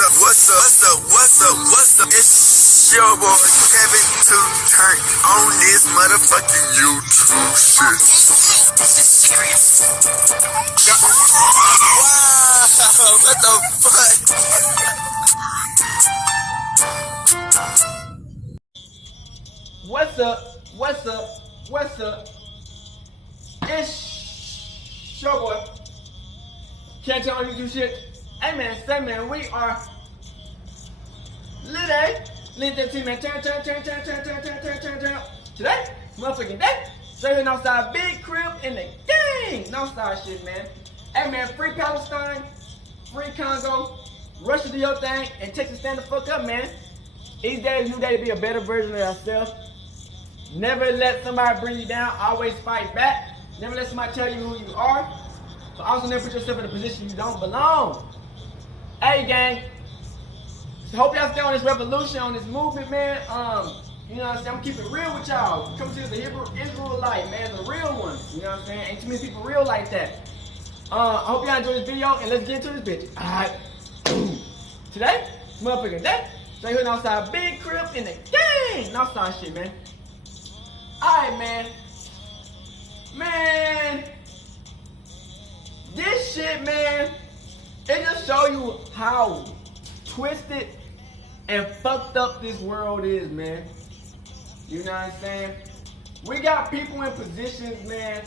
What's up? It's your boy Kevin to turn on this motherfucking YouTube shit. This is serious. Wow, what the fuck? What's up? It's your boy. Can't tell on YouTube shit. Hey man, say man, we are lit that team man. Turn. Today, motherfucking day. Straight here outside, big crib in the gang. Outside shit, man. Hey man, free Palestine, free Congo. Russia do your thing and Texas stand the fuck up, man. Each day is a new day to be a better version of yourself. Never let somebody bring you down. Always fight back. Never let somebody tell you who you are. But also never put yourself in a position you don't belong. Hey gang. So hope y'all stay on this revolution, on this movement, man. You know what I'm saying? I'm keeping it real with y'all. Come to the Hebrew Israelite, man, the real one. You know what I'm saying? Ain't too many people real like that. I hope y'all enjoy this video and let's get into this bitch. Alright. Today, motherfucking day. Straight here outside, big crib in the gang. Outside shit, man. Alright, man. Man. This shit, man, it just show you how twisted and fucked up this world is, man. You know what I'm saying? We got people in positions, man,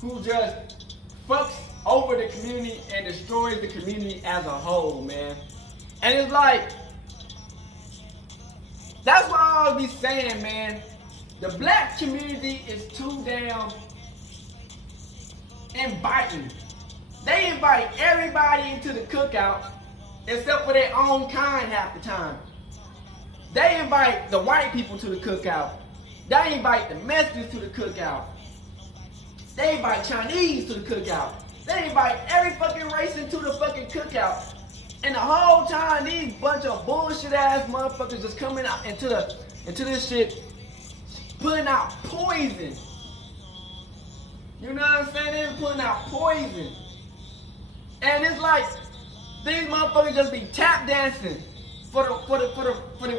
who just fucks over the community and destroys the community as a whole, man. And it's like, that's why I always be saying, man, the black community is too damn inviting. They invite everybody into the cookout except for their own kind half the time. They invite the white people to the cookout. They invite the Mexicans to the cookout. They invite Chinese to the cookout. They invite every fucking race into the fucking cookout. And the whole time these bunch of bullshit ass motherfuckers just coming out into this shit, putting out poison. You know what I'm saying? They're putting out poison. And it's like these motherfuckers just be tap dancing for the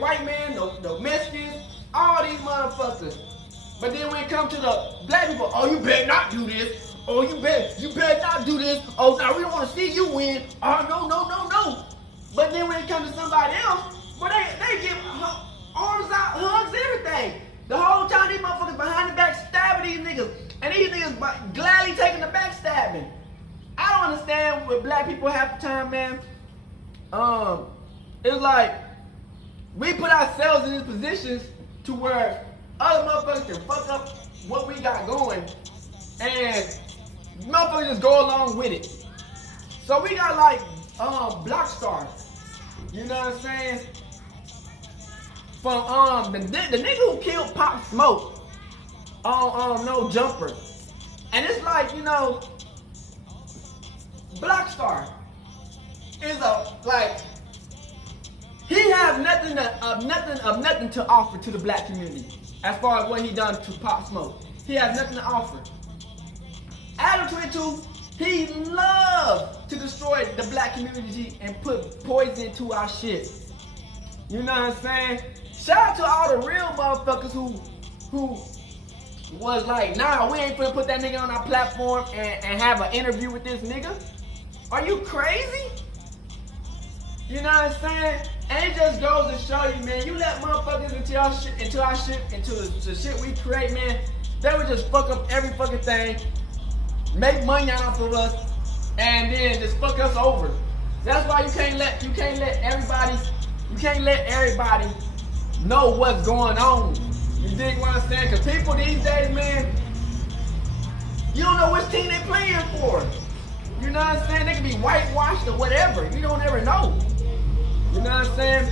white man, the Mexicans, all these motherfuckers. But then when it comes to the black people, oh, you better not do this. Oh, you better not do this. Oh, now we don't want to see you win. Oh, no. But then when it comes to somebody else, but they give arms out, hugs, everything. The whole time these motherfuckers behind the back stabbing these niggas, and these niggas gladly taking the back stabbing. I don't understand with black people half the time, man. It's like we put ourselves in these positions to where other motherfuckers can fuck up what we got going, and motherfuckers just go along with it. So we got like Bloccstar, you know what I'm saying? From the nigga who killed Pop Smoke on Nojumper, and it's like, you know, Bloccstar is he have nothing to offer to the black community as far as what he done to Pop Smoke. He has nothing to offer. ADAM22, he loves to destroy the black community and put poison to our shit. You know what I'm saying? Shout out to all the real motherfuckers who was like, nah, we ain't finna put that nigga on our platform and have an interview with this nigga. Are you crazy? You know what I'm saying? And it just goes to show you, man, you let motherfuckers into our shit, into the shit we create, man, they would just fuck up every fucking thing, make money out of us, and then just fuck us over. That's why you can't let everybody know what's going on. You dig what I'm saying? Cause people these days, man, you don't know which team they playing for. You know what I'm saying? They can be whitewashed or whatever. You don't ever know. You know what I'm saying?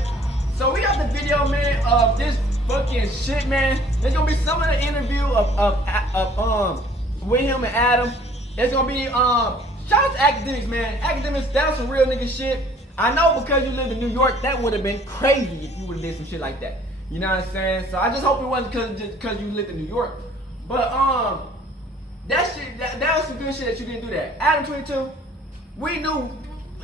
So we got the video, man, of this fucking shit, man. There's gonna be some of the interview of with him and Adam. It's gonna be shout out to Akademiks, man. Akademiks, that was some real nigga shit. I know because you live in New York, that would have been crazy if you would have did some shit like that. You know what I'm saying? So I just hope it wasn't because you lived in New York. But that shit, that was some good shit that you didn't do that. ADAM22, we knew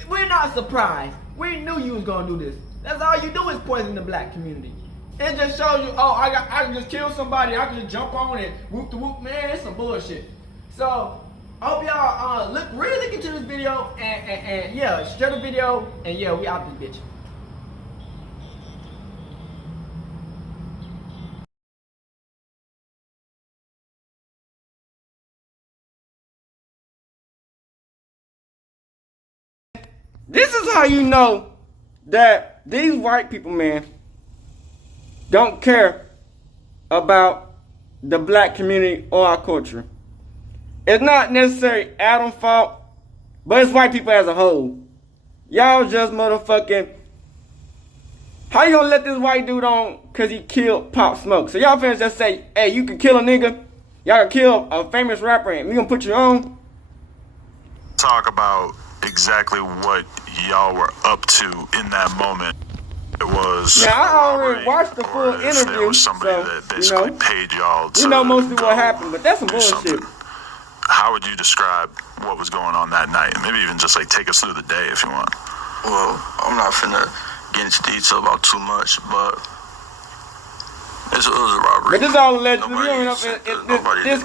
we're not surprised. We knew you was gonna do this. That's all you do is poison the black community. It just shows you, oh, I can just kill somebody. I can just jump on it, whoop the whoop, man. It's some bullshit. So I hope y'all really look into this video and yeah, share the video and yeah, we out this bitch. This is how you know that these white people, man, don't care about the black community or our culture. It's not necessarily Adam's fault, but it's white people as a whole. Y'all just motherfucking... How you gonna let this white dude on cause he killed Pop Smoke? So y'all finna just say, hey, you can kill a nigga, y'all can kill a famous rapper and we gonna put you on? Talk about exactly what y'all were up to in that moment. It was. Yeah, I already watched the full interview. There was somebody that basically paid y'all to. You know mostly what happened, but that's some bullshit. Something. How would you describe what was going on that night? Maybe even just like take us through the day if you want. Well, I'm not finna get into detail about too much, but it was a robbery. But this all alleged. You know, this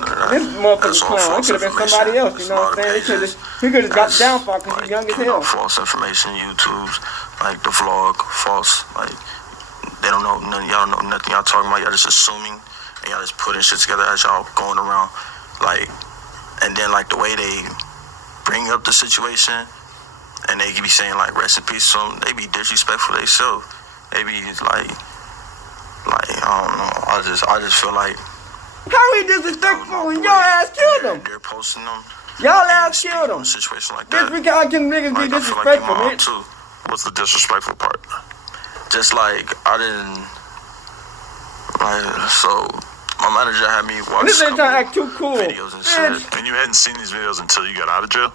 motherfucking clown. It could have been somebody else. You know what I'm saying? He could have got the downfall because he's young as hell. False information, YouTube's like the vlog, false. Like they don't know nothing. Y'all don't know nothing. Y'all talking about. Y'all just assuming and y'all just putting shit together as y'all going around. Like, and then like the way they bring up the situation, and they be saying like rest in peace. So they be disrespectful themselves. They be like I don't know. I just feel like how he disrespectful when your ass killed him. They're posting them. Y'all ass killed him. A situation like that. This how can niggas be disrespectful, man? What's the disrespectful part? Just like I didn't like so. My manager had me watch this ain't trying to act too cool. Videos and shit. And you hadn't seen these videos until you got out of jail?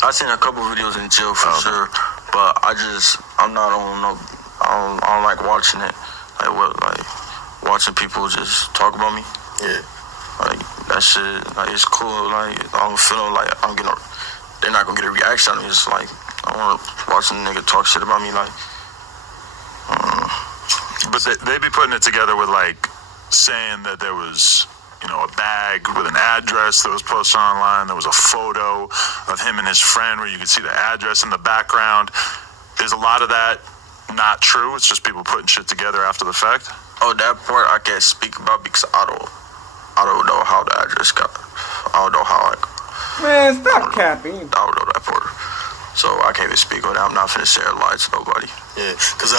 I seen a couple videos in jail for sure, but I'm not on no. I don't like watching it. Like watching people just talk about me. Yeah. Like that shit. Like it's cool. Like I'm feeling like they're not gonna get a reaction out of me. It's like I want to watch a nigga talk shit about me. Like. But they be putting it together with like saying that there was, you know, a bag with an address that was posted online. There was a photo of him and his friend where you could see the address in the background. Is a lot of that not true? It's just people putting shit together after the fact? Oh, that part I can't speak about because I don't know how the address got. I don't know how Man, stop capping. I don't know that part. So I can't even speak on that. I'm not finna share a lie to nobody. Yeah, because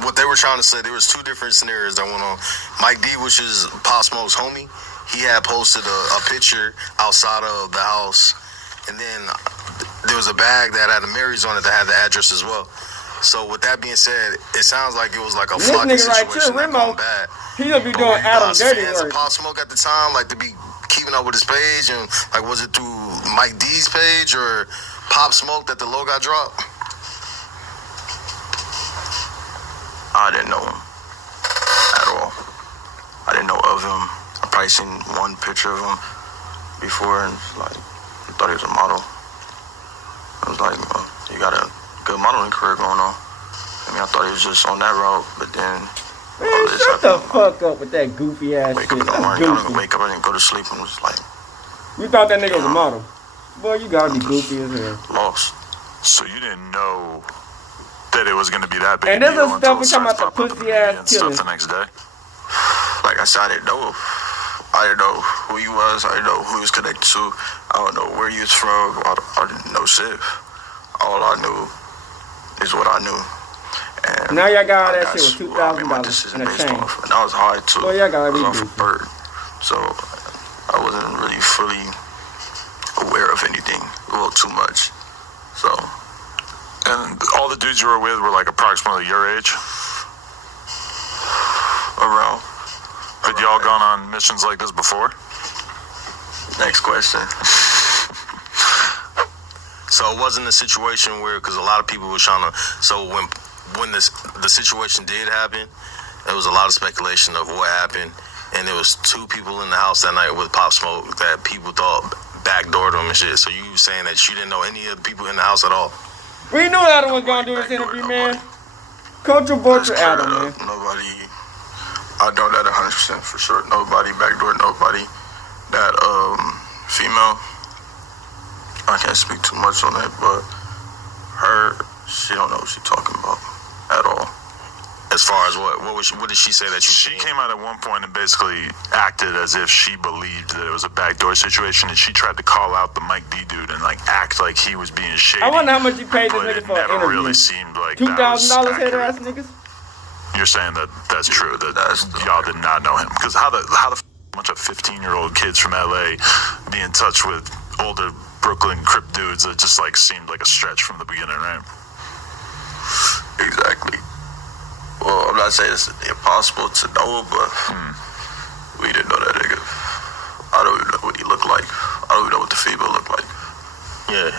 what they were trying to say, there was two different scenarios that went on. Mike D, which is Pop Smoke's homie, he had posted a picture outside of the house, and then there was a bag that had a Mary's on it that had the address as well. So with that being said, it sounds like it was like a flocking situation that gone bad. He gonna be doing Adam dirty work. Pop Smoke at the time, like to be keeping up with his page, and like was it through Mike D's page or Pop Smoke that the logo got dropped? I didn't know him at all. I didn't know of him. I probably seen one picture of him before, and like I thought he was a model. I was like, well, you got a good modeling career going on. I mean, I thought he was just on that route, but then. Man, shut the fuck up with that goofy ass wake shit. Up in the morning, I wake up, I didn't go to sleep, and was like. You thought that nigga was a model? Boy, you gotta be goofy as hell. Lost. So you didn't know that it was gonna be that big. And this is stuff we talking about the pussy ass killing. Stuff the next day. Like I said, I didn't know who he was. I didn't know who he was connected to. I don't know where he was from. I didn't know shit. All I knew is what I knew. And now y'all got all that shit with $2,000 and a chain. And I was high too. Well, y'all gotta be bird. So I wasn't really fully aware of anything. Well, too much. So. And all the dudes you were with were like approximately your age? Around. Had y'all gone on missions like this before? Next question. So it wasn't a situation where, because a lot of people were trying to, so when the situation did happen, there was a lot of speculation of what happened, and there was two people in the house that night with Pop Smoke that people thought backdoored them and shit. So you saying that you didn't know any of the people in the house at all? We knew Adam was gonna do this interview, man. Culture vulture Adam, man. Nobody, I know that 100% for sure. Nobody backdoor, nobody. That female, I can't speak too much on that, but she don't know what she's talking about at all. As far as what did she say that she came out at one point and basically acted as if she believed that it was a backdoor situation, and she tried to call out the Mike D dude and like act like he was being shady. I wonder how much you paid this but nigga it for an never interview. really seemed like $2,000 head ass niggas. You're saying that that's true, that y'all did not know him, because how the bunch of 15-year-old kids from LA be in touch with older Brooklyn Crip dudes, it just like seemed like a stretch from the beginning, right? Exactly. Well, I'm not saying it's impossible to know, but we didn't know that nigga. I don't even know what he looked like. I don't even know what the female looked like. Yeah.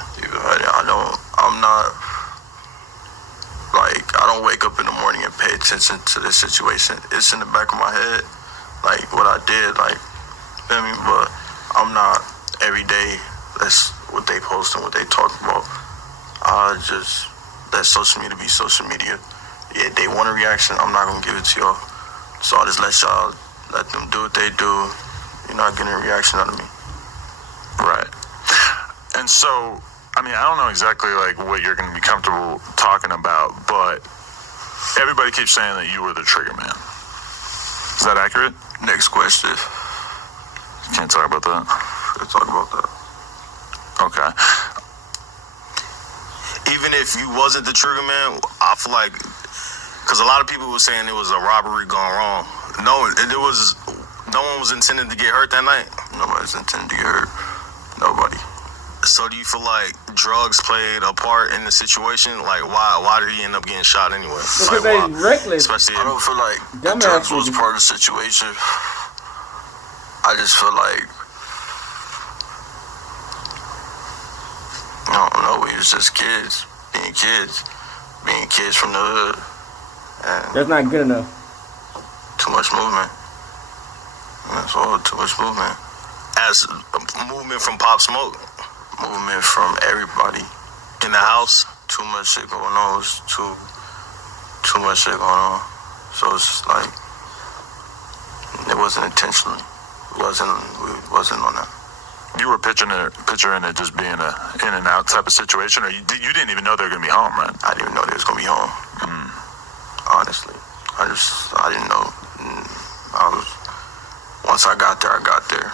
I'm not, like, I don't wake up in the morning and pay attention to this situation. It's in the back of my head, like, what I did, like, you know what I mean? But I'm not every day, that's what they post and what they talk about. I just let social media be social media. Yeah, they want a reaction, I'm not gonna give it to y'all. So I just let them do what they do. You're not getting a reaction out of me. Right. And so, I mean, I don't know exactly like what you're gonna be comfortable talking about, but everybody keeps saying that you were the trigger man. Is that accurate? Next question. Can't talk about that. Let's talk about that. Okay. Even if you wasn't the trigger man, I feel like, because a lot of people were saying it was a robbery gone wrong. No one was intending to get hurt that night. Nobody's intending to get hurt. Nobody. So do you feel like drugs played a part in the situation? Like, why did he end up getting shot anyway? Because Like, they why? reckless. Especially I don't feel like Dumbass drugs was niggas. part of the situation. I just feel like, I don't know, we was just kids from the hood, and That's not good enough. too much movement. That's all, too much movement. As a movement from Pop Smoke Movement from everybody. in the house. Too much shit going on. It's too much shit going on. So it's just like, it wasn't intentionally. We wasn't on that. You were picturing it just being a in and out type of situation, or you didn't even know they were gonna be home, right? I didn't even know they was gonna be home. Honestly, I didn't know. Once I got there, I got there.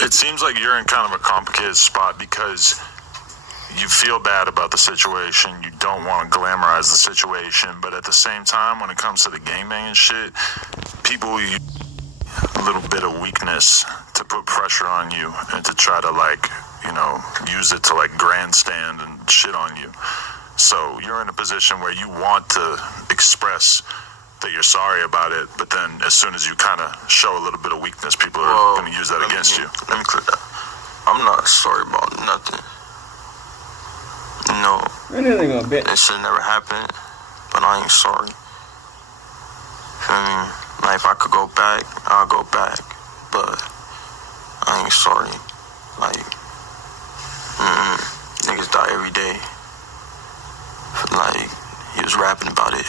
It seems like you're in kind of a complicated spot because you feel bad about the situation. You don't want to glamorize the situation, but at the same time, when it comes to the gangbanging shit, people use a little bit of weakness to put pressure on you and to try to, like, you know, use it to like grandstand and shit on you. So you're in a position where you want to express that you're sorry about it, but then as soon as you kind of show a little bit of weakness, people are going to use that against you. Let me clear that. I'm not sorry about nothing. No, Anything gonna bet. that shit never happened, but I ain't sorry. Feel me? Like, if I could go back, I'll go back, but I ain't sorry. Like, niggas die every day. Like, he was rapping about it,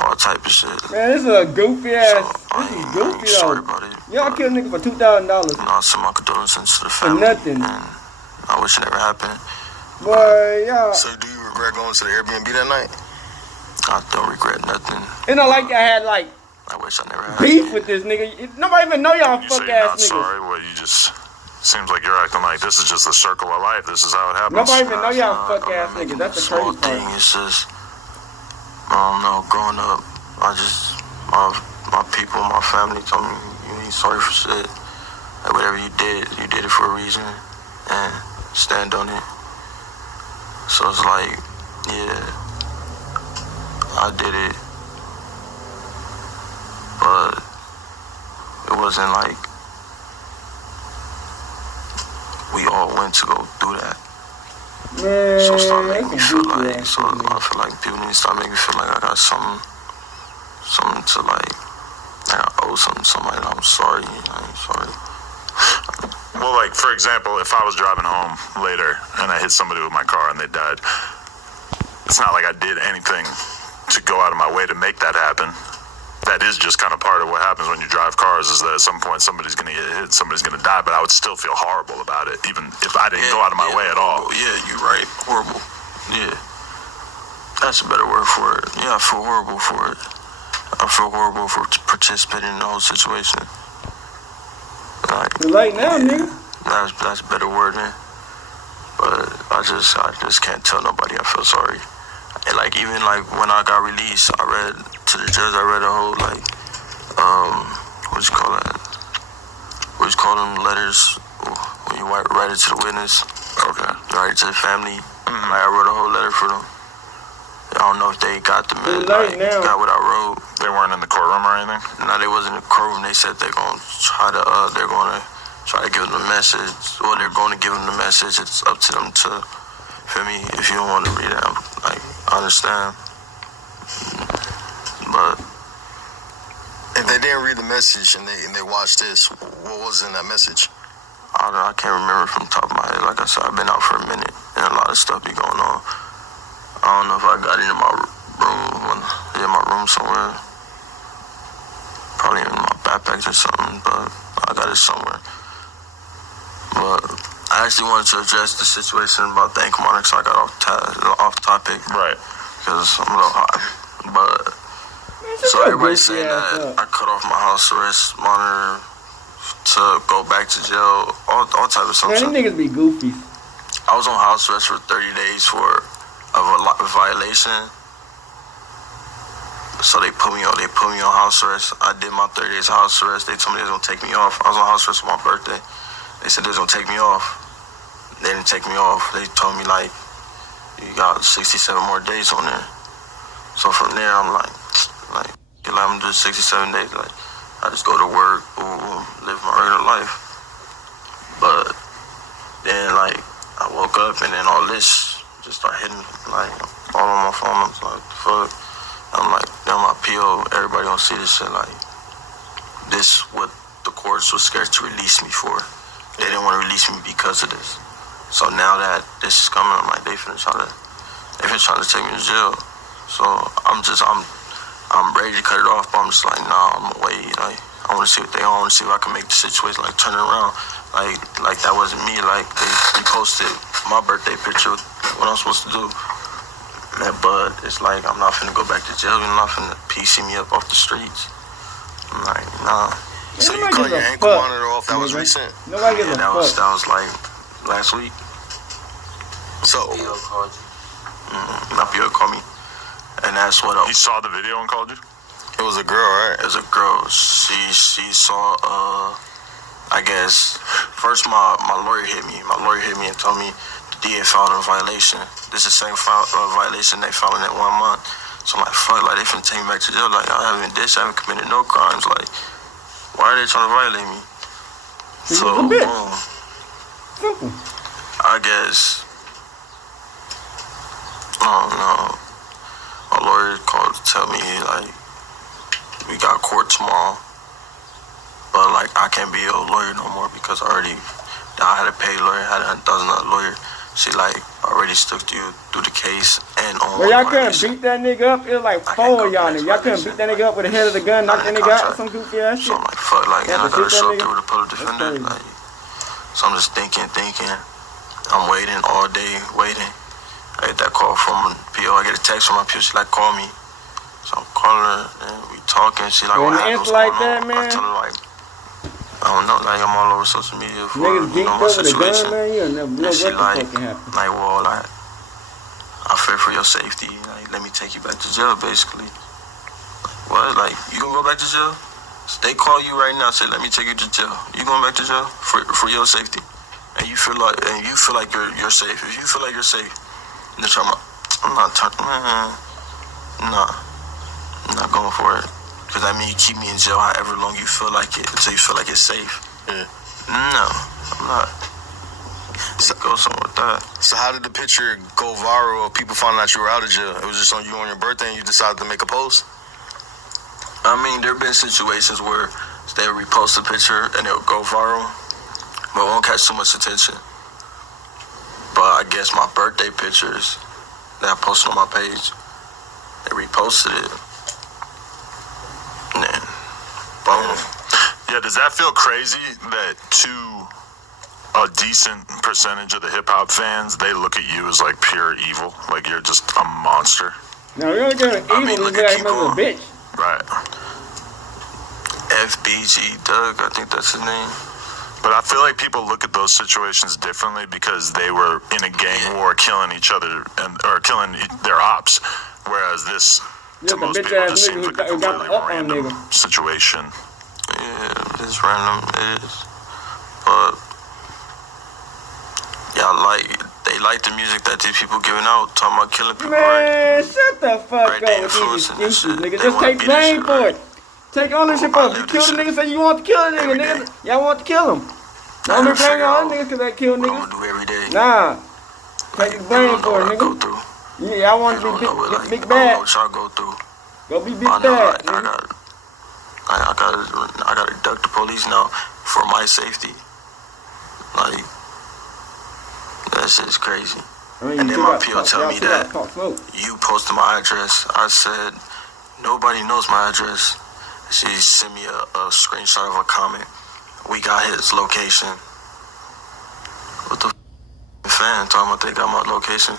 all type of shit. Man, this is a goofy ass. I This is ain't goofy sorry though. about it. Y'all but, killed a nigga for $2,000. you know, I send my condolences to the For family. nothing. And I wish it never happened. Boy, y'all. So do you regret going to the Airbnb that night? I don't regret nothing. You know, like I had like I wish I never had. beef with this nigga. Nobody even know y'all You fuck say you're not ass niggas. sorry, well, you just seems like you're acting like this is just the circle of life. This is how it happens. Nobody even know y'all Nah, fuck I'm ass not making niggas. That's the small crazy thing. part. It's just, I don't know, growing up, my people, my family told me, you ain't sorry for shit. Like, whatever you did it for a reason, and stand on it. So it's like, yeah, I did it, but it wasn't like we all went to go do that. Man, So start making me that's feel some goofy like, ass so shit, I man. feel like people need to start making me feel like I got something to like I owe something to somebody. I'm sorry, I ain't sorry. Well, like, for example, if I was driving home later and I hit somebody with my car and they died, it's not like I did anything to go out of my way to make that happen. That is just kind of part of what happens when you drive cars, is that at some point somebody's going to get hit, somebody's going to die, but I would still feel horrible about it, even if I didn't go out of my way at all. Yeah, you're right. Horrible. Yeah. That's a better word for it. Yeah, I feel horrible for it. I feel horrible for participating in the whole situation. Like, Too late now, nigga. That's a better word, man. But I just can't tell nobody I feel sorry. And like, even like when I got released, I read to the judge, I read a whole like, what you call that? What you call them letters when you write it to the witness? Okay. You write it to the family. Like, I wrote a whole letter for them. I don't know if they got the got what I wrote. They weren't in the courtroom or anything? No, they wasn't in the courtroom. They said they're gonna try to give them the message. Or they're going to give them the message. It's up to them to, feel me? If you don't want to read it, like, I understand. But if they didn't read the message and they watched this, what was in that message? I can't remember from the top of my head. Like I said, I've been out for a minute and a lot of stuff be going on. I don't know if I got it in my room, in my room somewhere. Probably in my backpack or something, but I got it somewhere. But I actually wanted to address the situation about the ankle monitor, so I got off topic. Right. Because I'm a little hot. But, so everybody's saying that I cut off my house arrest monitor to go back to jail, all type of stuff. Man, these niggas be goofy. I was on house arrest for 30 days for a violation. So they put me on house arrest. I did my 30 days house arrest. They told me they was gonna take me off. I was on house arrest for my birthday. They said they was gonna take me off. They didn't take me off. They told me like, you got 67 more days on there. So from there I'm like, you let me do 67 days. Like, I just go to work, live my regular life. But then like, I woke up and then all this just started hitting like all on my phone. I was like, fuck. I'm like, damn, my PO, everybody don't see this shit. Like, this what the courts was scared to release me for. They didn't want to release me because of this. So now that this is coming, I'm like, they finna try to take me to jail. So I'm ready to cut it off, but I'm just like, nah, I'm gonna wait. Like, I want to see what they want. I want to see if I can make the situation like turn it around. Like that wasn't me. Like they posted my birthday picture. What I'm supposed to do. But it's like, I'm not finna go back to jail. You're not finna PC me up off the streets. I'm like, nah. So you cut your ankle monitor off? That was recent? Nobody gives a that fuck. was like last week. So PO called you. My PO called me. And that's what He saw the video and called you? it was a girl, right? It was a girl. She saw, I guess, first my lawyer hit me. My lawyer hit me and told me the DA filed a violation. This is the same violation they filed in that 1 month. So I'm like, fuck, like, they finna take me back to jail. Like, I haven't committed no crimes. Like, why are they trying to violate me? So, boom. Simple. I guess, I don't know. My lawyer called to tell me, like, we got court tomorrow. But, like, I can't be a lawyer no more because I had a paid lawyer, had a $1,000 lawyer. She, like, already stuck you through the case and on. Well, y'all couldn't beat that nigga up. It was like 4 of y'all niggas. Y'all couldn't beat that nigga up with the head of the gun, knock that nigga out, some goofy ass shit. So I'm like, fuck, like, and I gotta show up through the public defender. Crazy. Like, so I'm just thinking. I'm waiting all day, waiting. I get that call from PO. I get a text from my PO. She like, call me. So I'm calling her and we talking. She like, what happened? What's like going on? that, man. I tell her, like, I don't know, like, I'm all over social media for, Niggas geeked my over the situation. gun, man. You'll never know And she what the like, fuck can happen. like, well, like, I fear for your safety. Like, let me take you back to jail, basically. What? Like, you gonna go back to jail? So they call you right now, say, let me take you to jail. You going back to jail for your safety? And you feel like you're safe. If you feel like you're safe, they're talking about, I'm not going for it. Because that means you keep me in jail however long you feel like it, until you feel like it's safe. Yeah. No, I'm not. So go somewhere with that. So how did the picture go viral of people finding out you were out of jail? It was just on you on your birthday and you decided to make a post? I mean, there have been situations where they would repost a picture and it would go viral. but it won't catch too much attention. But I guess my birthday pictures that I posted on my page, they reposted it. And then, boom. Yeah, does that feel crazy that a decent percentage of the hip-hop fans, they look at you as like pure evil, like you're just a monster? No, you're not gonna evil, look like at a bitch. Right. FBG Doug, I think that's his name. But I feel like people look at those situations differently because they were in a gang war killing each other or killing their ops, whereas this, to most people, just seems like a completely random situation. Yeah, it's random, it is. But they like the music that these people giving out, talking about killing people. Man, shut the fuck up with these excuses, nigga. Just take blame for it. Take ownership of it. You kill the nigga, say you want to kill the nigga, nigga. Y'all want to kill him. Don't be blaming all the niggas because they kill niggas. What I'm gonna do every day. Nah. Take the blame for it, nigga. Yeah, I want to be big bad. I know what y'all go through. Go be big bad. I gotta duck the police now for my safety. Like, that shit's crazy. And then my PO tell me that you posted my address. I said, nobody knows my address. She sent me a screenshot of a comment. We got his location. What the fan talking about they got my location?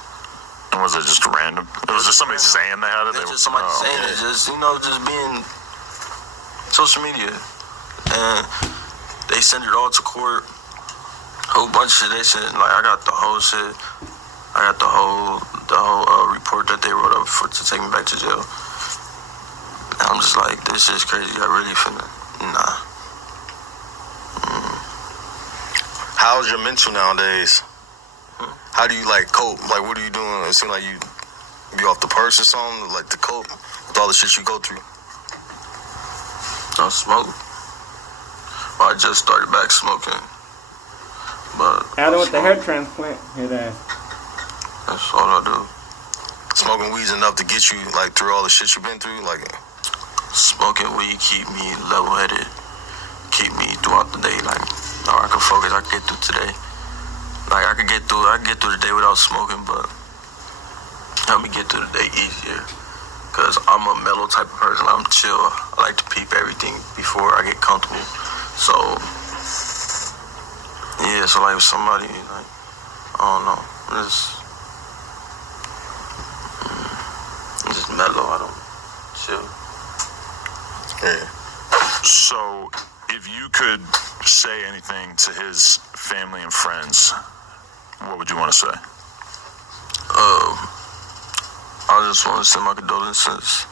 And was it just random? It was just somebody saying they had it? It was just somebody saying it. Just, just being social media. And they send it all to court. Whole bunch of shit. They said, like, I got the whole shit. I got the whole report that they wrote up to take me back to jail. And I'm just like, this is crazy. I really finna, nah. How's your mental nowadays? How do you cope? Like, what are you doing? It seems like you be off the purse or something, like to cope with all the shit you go through. I smoke. Well, I just started back smoking. But Adam with the hair transplant, his ass. That's all I do. Smoking weed's enough to get you through all the shit you've been through. Smoking weed keep me level-headed, keep me throughout the day. I can focus. I can get through today. I can get through the day without smoking, but help me get through the day easier. Cause I'm a mellow type of person. I'm chill. I like to peep everything before I get comfortable. So yeah. So if somebody I don't know, I'm just mellow. I don't chill. Yeah. So, if you could say anything to his family and friends, what would you want to say? I just want to send my condolences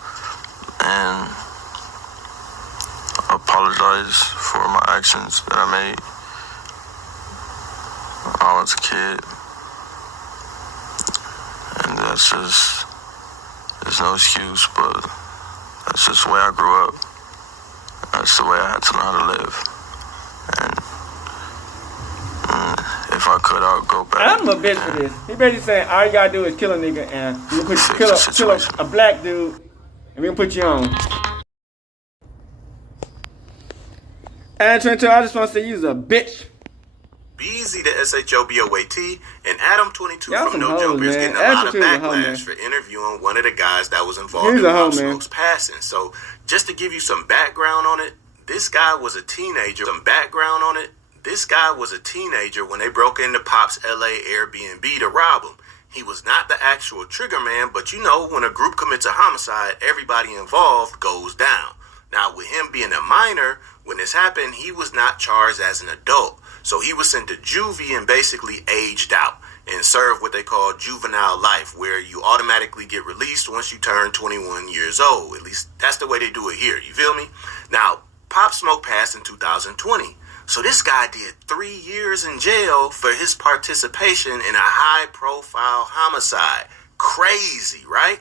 and apologize for my actions that I made when I was a kid. And there's no excuse, but that's just the way I grew up. That's the way I had to learn how to live. And if I could, I would go back. I'm a bitch for this. He basically saying all you gotta do is kill a nigga and you kill a black dude and we can put you on. And Trento, I just want to say you's a bitch. BZ to SHOBOAT and ADAM22 Y'all from some hoes, Nojumper is man. getting a lot of Attitude a hoe, man. backlash for interviewing one of the guys that was involved He's in a hoe, Pop man. Smoke's passing. So just to give you some background on it, this guy was a teenager. This guy was a teenager when they broke into Pop's LA Airbnb to rob him. He was not the actual trigger man, but when a group commits a homicide, everybody involved goes down. Now, with him being a minor, when this happened, he was not charged as an adult. So he was sent to juvie and basically aged out and served what they call juvenile life, where you automatically get released once you turn 21 years old. At least that's the way they do it here. You feel me? Now, Pop Smoke passed in 2020. So this guy did 3 years in jail for his participation in a high-profile homicide. Crazy, right?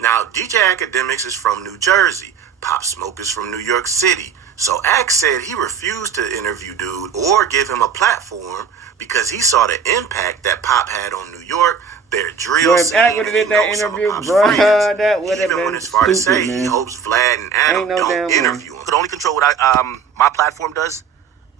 Now, DJ Akademiks is from New Jersey. Pop Smoke is from New York City. So Axe said he refused to interview dude or give him a platform because he saw the impact that Pop had on New York, their drill scene, Axe would have did that interview, bro, that would have been even when it's far to say, man. he hopes Vlad and Adam don't interview him. Could only control what my platform does,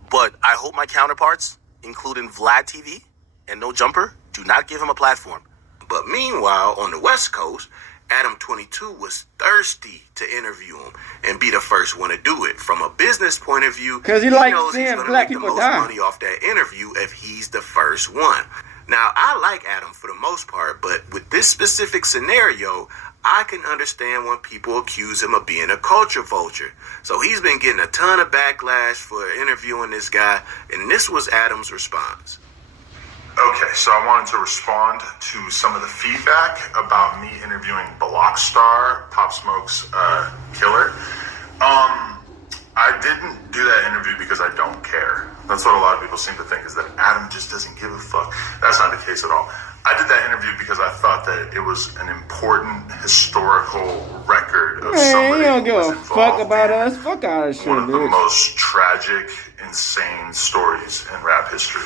but I hope my counterparts including Vlad TV and Nojumper, do not give him a platform. But meanwhile, on the West Coast, ADAM22 was thirsty to interview him and be the first one to do it. From a business point of view, because he likes seeing black people die. die. Money off that interview if he's the first one. Now, I like Adam for the most part, but with this specific scenario, I can understand when people accuse him of being a culture vulture. So he's been getting a ton of backlash for interviewing this guy, and this was Adam's response. Okay, so I wanted to respond to some of the feedback about me interviewing Bloccstar, Pop Smoke's killer. I didn't do that interview because I don't care. That's what a lot of people seem to think, is that Adam just doesn't give a fuck. That's not the case at all. I did that interview because I thought that it was an important historical record of somebody he don't give who was a fuck involved about in us. Fuck out of shit, one of the bitch. most tragic, insane stories in rap history.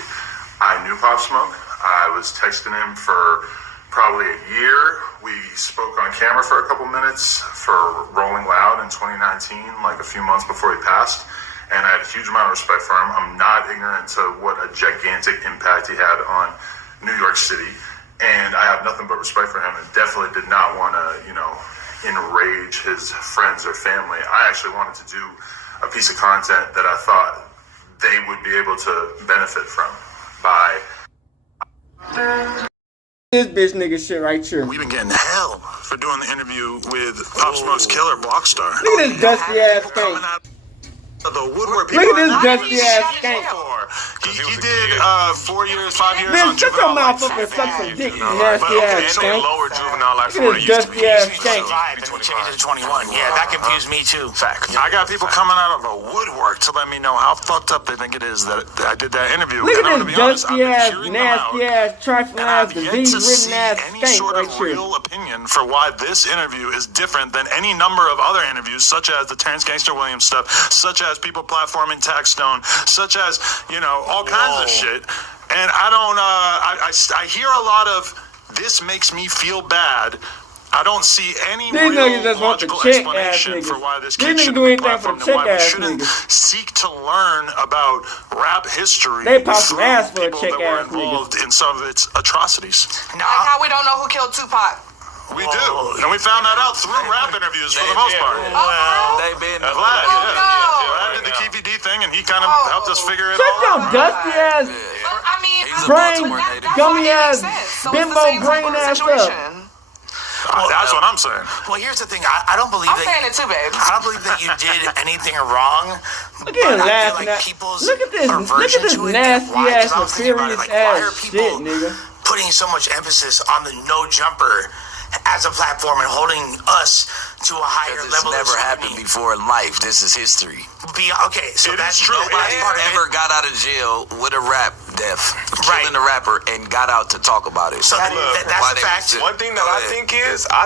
I knew Pop Smoke. I was texting him for probably a year. We spoke on camera for a couple minutes for Rolling Loud in 2019, like a few months before he passed. And I had a huge amount of respect for him. I'm not ignorant to what a gigantic impact he had on New York City. And I have nothing but respect for him, and definitely did not want to, enrage his friends or family. I actually wanted to do a piece of content that I thought they would be able to benefit from by... This bitch nigga shit right here. We've been getting hell for doing the interview with Pop Smoke's killer, Blockstar. Look at this dusty ass thing. The woodwork. Look at this dusty ass skank. He did 4 years, 5 years. Man, shut your mouth up and suck some dick, you nasty ass skank. Lower juvenile life Look at this dusty ass skank. Change to 21. Yeah, that confused me too. Fact. I got people coming out of the woodwork to let me know how fucked up they think it is that I did that interview. Look And I'm at gonna this be honest, dusty I've been ass, hearing them nasty out, ass, trifling and ass, I've yet to disease-ridden see ass any skank sort right of here. real opinion for why this interview is different than any number of other interviews, such as the Terrence Gangster Williams stuff, such as people platforming Tax Stone, such as, all kinds of shit. And I don't, I hear a lot of, this makes me feel bad. I don't see any These niggas real just want the logical chick explanation ass niggas. for why this These kid niggas shouldn't do be anything for the platformed and chick why we ass shouldn't niggas. seek to learn about rap history They pop some through ass for a people chick that were ass niggas. involved in some of its atrocities. No, Like how we don't know who killed Tupac. We do, and we found that out through rap interviews for the most part. They've been Vlad, Vlad did the Keefy D thing, and he kind of helped us figure it Shut all your out. dusty ass, I mean, He's a brain, Baltimore native. gummy ass, so bimbo brain ass up. That's what I'm saying. Well, here's the thing. I don't believe I'm saying it too, babe. I don't believe that you did anything wrong. Look at him but I feel laughing like at. people's Look at this aversion to it, nasty why? 'Cause ass, I was thinking about it, nefarious like, why are ass people shit, nigga. putting so much emphasis on the Nojumper as a platform and holding us to a higher It's level of never scrutiny? happened before in life. This is history. Okay, so It that's is true. nobody's part of it. Ever got out of jail with a rap death, Right. killing a rapper, and got out to talk about it. So that's Why a they fact. was- One thing that Go I ahead.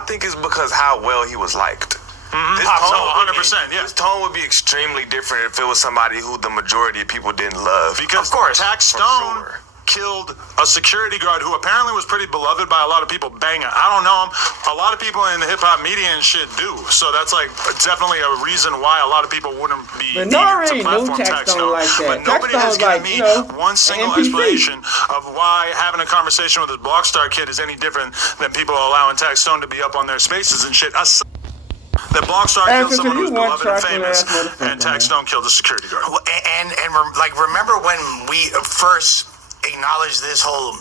think is because how well he was liked. This Oh, tone would 100%, be- yeah. This tone would be extremely different if it was somebody who the majority of people didn't love. Because Of course, Tax for Stone sure. killed a security guard who apparently was pretty beloved by a lot of people. Banging. I don't know him. A lot of people in the hip hop media and shit do. So that's like definitely a reason why a lot of people wouldn't be But eager no, to already knew platform Tax Tax Stone Stone. like that. But Tax nobody Stone has was given like, me you know, one single NPC. explanation of why having a conversation with this Blockstar kid is any different than people allowing Tax Stone to be up on their spaces and shit. That Blockstar killed Answer to someone you, who's one beloved and trifling famous, ass motherfucker, and Tax Stone killed a security guard. Remember when we first acknowledged this whole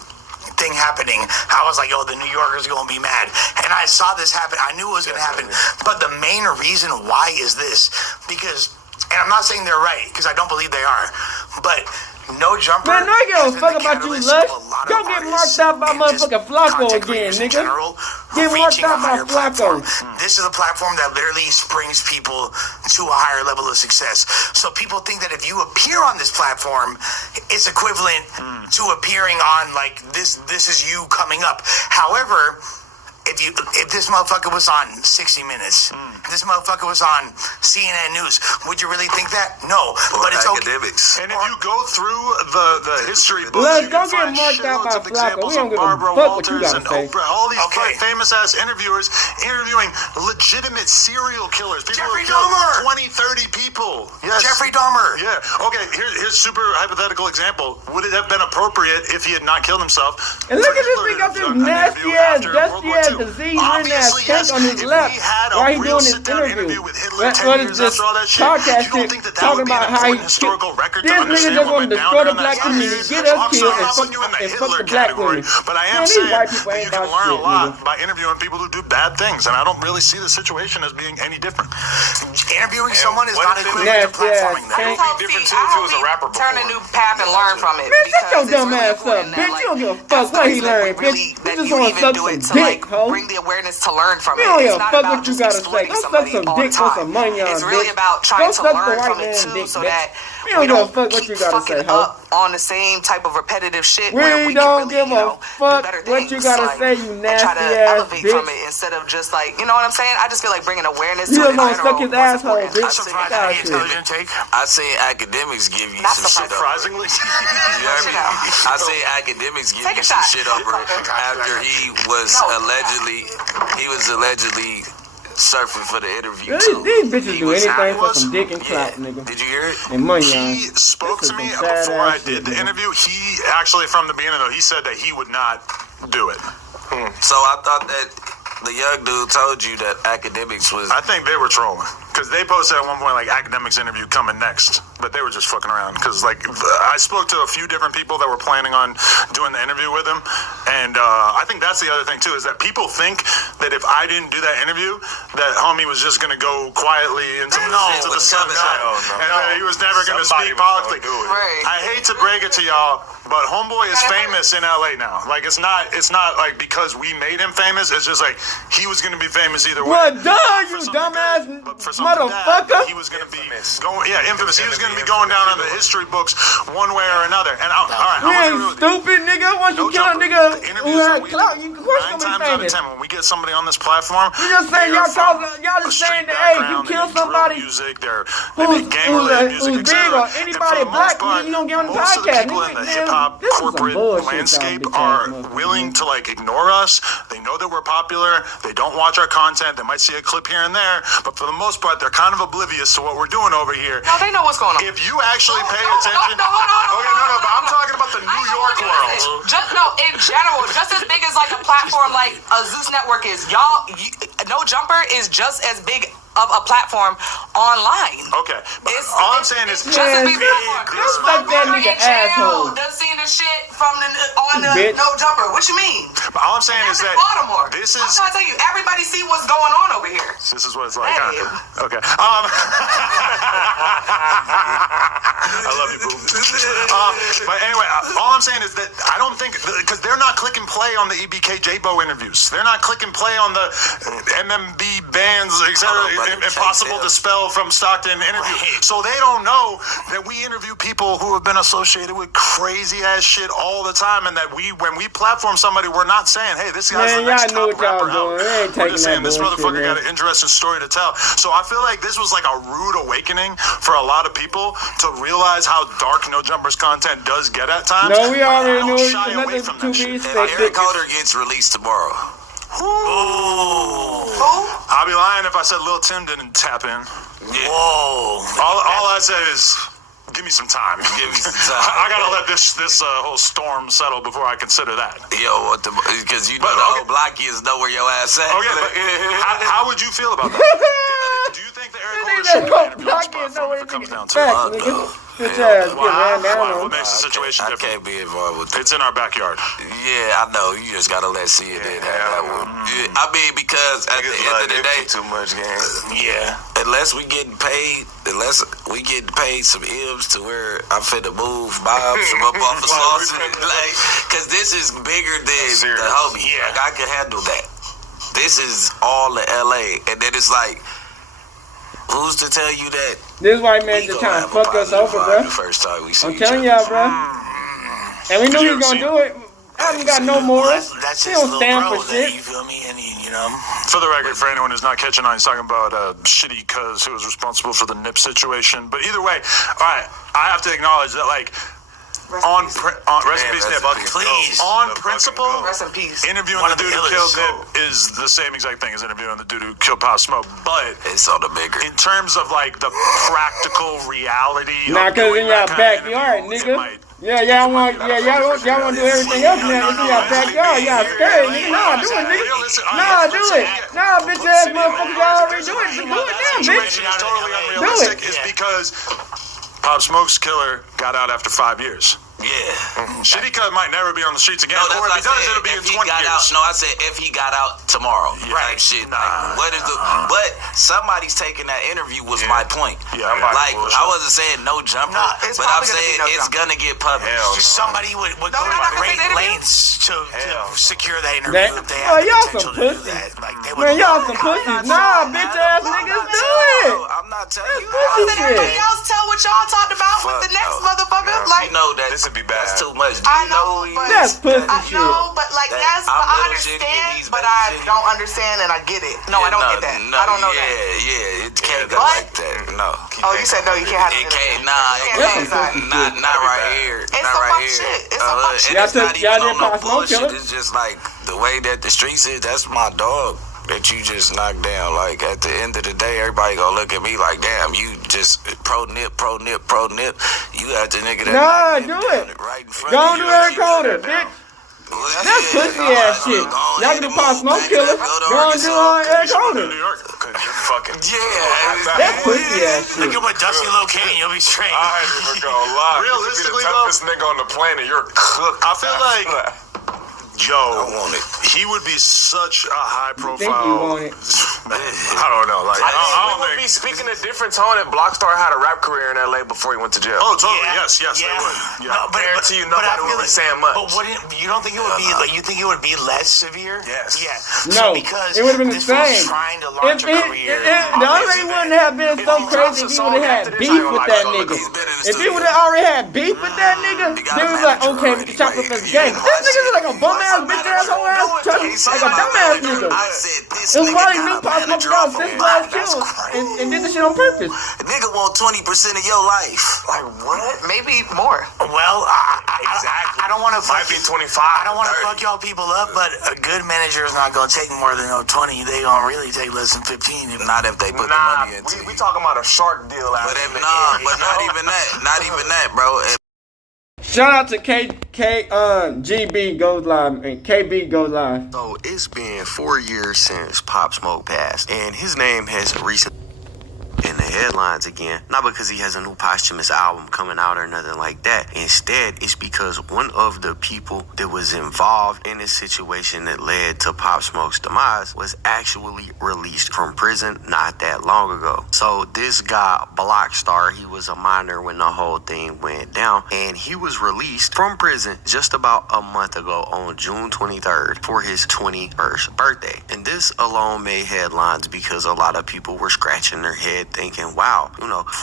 thing happening, I was like, the New Yorkers gonna be mad. And I saw this happen. I knew it was gonna happen. But the main reason why is this. Because, and I'm not saying they're right, because I don't believe they are, but Nojumper. Man, no, I give a has been fuck the about you, catalyst Lush. of a lot of Don't get artists marked out by and just motherfucking Flacco content again, creators in nigga. general Get marked reaching a out by higher Flacco. platform. This is a platform that literally springs people to a higher level of success. So people think that if you appear on this platform, it's equivalent to appearing on like this is you coming up. However, if this motherfucker was on 60 Minutes, if this motherfucker was on CNN News, would you really think that? No, but it's Academics. And if you go through the history books, Look, you don't can get find marked out shitloads by of Flacco. examples We don't of give a Barbara fuck what you Walters gotta and say. Oprah, all these Okay. famous ass interviewers interviewing legitimate serial killers. People Jeffrey who killed Dahmer. 20, 30 people. Yes. Jeffrey Dahmer. Yeah. Okay. Here's super hypothetical example. Would it have been appropriate if he had not killed himself? And look for at this Hitler nigga to got have this done an nasty interview ass, after World dusty War ass, II? disease-ridden ass Obviously, tank yes. on his If lap we had a while he real doing his sit-down interview. with Hitler What 10 is years this after all that shit, podcast you don't shit think that talking would be about an how he important historical record this to nigga understand just what want went to down destroy the during that black time? community, get So us I'm killed, not and putting you in the fuck the Hitler black category, women. but I am Man, these saying white people that ain't you can about learn a shit, lot nigga. by interviewing people who do bad things, and I don't really see the situation as being any different. Interviewing someone is what not if it- equivalent to Nasty ass platforming them. tank. It would be different too if he was a rapper turn a before. new path and learn from it. Man, shut your because it's dumb really ass up, important that, bitch. like, You don't give a that's fuck the what he reason that learned, we really- bitch. You that just you wanna even suck do some it to dick, like ho. bring the awareness to learn from We it. don't give It's a not fuck about what you just gotta say. exploiting Go suck somebody some all dick the for time. some money on, It's really bitch. about Go trying to suck the learn white from it man too, dick, so bitch. that We don't we give a don't fuck what keep you gotta fucking say, ho. up on the same type of repetitive shit We where we don't can really, give a fuck do better what things. you gotta like, say, you and try nasty to ass elevate from bitch. it instead of just like, you know what I'm saying? I just feel like bringing awareness You to just it in wanna general suck his was asshole, important. bitch. I'm surprised Get out at of the here. intelligent take. I seen Academics give you That's some shit over. Surprisingly. You heard me? You know. I seen Academics give Take you a some shot. shit over after he was allegedly surfing for the interview too. These bitches He do was- anything for was- some dick and Yeah. clout, nigga. Did you hear it? And money on He it. spoke This to is me some sad before I ass did shit, the man. interview. He actually, from the beginning though, he said that he would not do it. So I thought that the young dude told you that Academics was. I think they were trolling because they posted at one point like Academics interview coming next, but they were just fucking around because like I spoke to a few different people that were planning on doing the interview with him, and I think that's the other thing too is that people think that if I didn't do that interview, that homie was just gonna go quietly into the sunset, and that he was never gonna Somebody speak was gonna politically. do it. Right. I hate to break it to y'all, but homeboy is famous in LA now. Like it's not like because we made him famous. It's just like he was gonna be famous either way. Well, duh, For you something dumbass good, but for something motherfucker. bad, he was gonna be going, infamous. He was gonna be going down in the history books one way or another. And all right, You I'm ain't gonna stupid, nigga. Once you kill a Nojumper, nigga the who interviews that had we clout, do, you of course 9 gonna times be out of famous. 10 when we get somebody on this platform, You just saying they are from y'all a just street saying that, hey, you background, kill they drill somebody music, they who's make gang-related music, big etc. or And anybody for the black, most part, you don't get on the most of the podcast. people in the Nigga, hip-hop this is some corporate bullshit, landscape y'all bitch are ass motherfuckers. willing to like ignore us. They know that we're popular. They don't watch our content. They might see a clip here and there, but for the most part, they're kind of oblivious to what we're doing over here. No, they know what's going on. If you actually pay No, attention, no, hold on. okay, no, but I'm talking about the New York world. Just no, in general, just as big as like a platform like a Zeus Network is. Nojumper is just as big of a platform online. Okay, but all I'm saying is just as big of a platform. Just like that nigga asshole. Done seen the shit from on the Bitch. Nojumper. What you mean? But all I'm saying That's is in that Baltimore. this I'm is trying to tell you, everybody see what's going on over here. this is what it's like. Hey. Okay. I love you, boo. But anyway, all I'm saying is that I don't think because they're not click and play on the EBK J-Bo interviews. They're not click and play on the MMB bands, etc. Impossible to spell from Stockton interview. So they don't know that we interview people who have been associated with crazy ass shit all the time, and that when we platform somebody, we're not saying, hey, this guy's Man, the next y'all know top what y'all rapper out. doing. They ain't We're taking just saying that this bullshit, motherfucker man. got an interesting story to tell. So I feel like this was like a rude awakening for a lot of people to realize how dark Nojumper's content does get at times. No, we already I knew don't it. shy away Nothing from to that be shit. And Eric expected. Holder gets released tomorrow. I'll be lying if I said Lil Tim didn't tap in. Whoa. All I said is, give me some time. Give me some time. I gotta let this whole storm settle before I consider that. Yo, because you know But, the okay. whole block is know where your ass at. Okay, but how would you feel about that? Do you think that Eric Holder should be interviewed on this platform if it comes down to it? Facts, nigga. Bitch ass get ran down Why? on. What makes the situation I different? can't be involved with that. It's in our backyard. Yeah, I know. You just gotta let CNN have that one. Yeah, I mean, because at the end of the day, too much game. Yeah. unless we getting paid some M's to where I'm finna move Bob from up off the sauce, like, cause this is bigger than Serious. the homie. Yeah. Like, I can handle that. This is all in LA, and then it's like, who's to tell you that? This white man we just gonna trying to have a fuck us positive over, vibe bro. The first time we see I'm each telling other. y'all, bro. And we knew he was gonna do it. Adam got no morals. That's He his don't little stand bro, for shit. you feel me? And you know. For the record, for anyone who's not catching on, he's talking about shitty cuz who was responsible for the nip situation. But either way, all right, I have to acknowledge that, like, on rest in peace, Nip. Please. On principle, Rest in peace. interviewing One the of the dude who illest. killed Nip is the same exact thing as interviewing the dude who killed Pop Smoke. But It's on the bigger. in terms of like the practical reality, Nah, of cause doing in y'all that kind of backyard, interview, it nigga. might- Yeah, y'all want to do everything else now. It's in y'all backyard. Y'all scared, nigga. Nah, do it, nigga. Nah, do it. Nah, bitch ass motherfuckers, y'all already do it. Do it now, bitch. Situation is totally Do unrealistic. it. Is because Pop Smoke's killer got out after 5 years. Yeah. Shitty Cuz might never be on the streets again, No, that's or if what he does, I said. it'll be in If he 20 got years. out, no, I said if he got out tomorrow, type shit. Like, what is the? But somebody's taking that interview was my point. Yeah, like I wasn't saying no jumper, Nah, it's but I'm probably gonna saying be no it's jumper. gonna get published. Hell no. Somebody would go they're not to gonna great take the interview. lengths to secure that interview That- if they oh, had the y'all potential some to do pussy. that. Like, they Man, would y'all some pussies. Nah, bitch ass niggas, do it. I'm not telling you. pussy Then everybody shit. else tell what y'all talked about with the next motherfucker. Like, You know that This would be bad. That's too much. Do I you know, who he but is? That's pussy I shit. know, but like That- that's I'm I little shit, understand, he's but big I shit. don't understand and I get it. No, I don't get that. I don't know that. Yeah, it can't go But- like that. No. Oh, you said no, you can't have It it. can't. Nah, You it can't That's can't. some have pussy that. Not right here. It's Not some right fuck here. shit. It's some fuck shit. And Y'all it's not took- y'all even did on no Pop Smoke bullshit. killer? It's just like the way that the streets is. That's my dog that you just knocked down. Like at the end of the day, everybody gonna look at me like, damn, you just pro nip. You got the nigga that Nah, knocked do him it. down right in front Go of on you. do Eric Holder, bitch. That's pussy ass shit. Y'all can do Pop Smoke killer. Go on do Eric Holder. New York, cause you're fucking. Yeah. That's pussy ass Look shit. at what Dusty Locaine, you'll be straight. I ain't even gonna lie. Realistically, you be the toughest nigga on the planet. You're cooked. I feel like, yo, want it. he would be such a high profile. Think you want it? I don't know. Like, I I think don't we would be think. speaking a different tone if Blockstar had a rap career in LA before he went to jail. Oh, totally. Yeah, Yes, they would. Yeah. No, but Guarantee you but I nobody feel would be like- saying much. But wouldn't you don't think it would be like you think it would be less severe? Yes. Yeah. No, because it would've been the this fool's same. trying to launch a career. The only thing wouldn't have been so crazy if he would have had beef with that nigga. If he would have already had beef with that nigga, then it was like, okay, we can chop up his gang. This nigga's like a bum ass, bitch ass, whole ass, like a dumbass nigga. I said this It was nigga probably got new a Pop Smoke manager got off of 6 him. last That's kills crazy. and did the shit on purpose. A nigga want 20% of your life. Like what? Maybe more. Well, I don't want to Might be 25. I don't want to fuck y'all people up, but a good manager is not gonna take more than 20. They gonna really take less than 15. Not if they put the Nah, money into we it. talking about a shark deal out But if there. but not even that. Not even that, bro. Shout out to GB goes live and KB goes live. So it's been 4 years since Pop Smoke passed, and his name has recently in the headlines again, not because he has a new posthumous album coming out or nothing like that. Instead, it's because one of the people that was involved in this situation that led to Pop Smoke's demise was actually released from prison not that long ago. So this guy, Bloccstar, he was a minor when the whole thing went down, and he was released from prison just about a month ago on June 23rd for his 21st birthday. And this alone made headlines because a lot of people were scratching their head thinking, wow,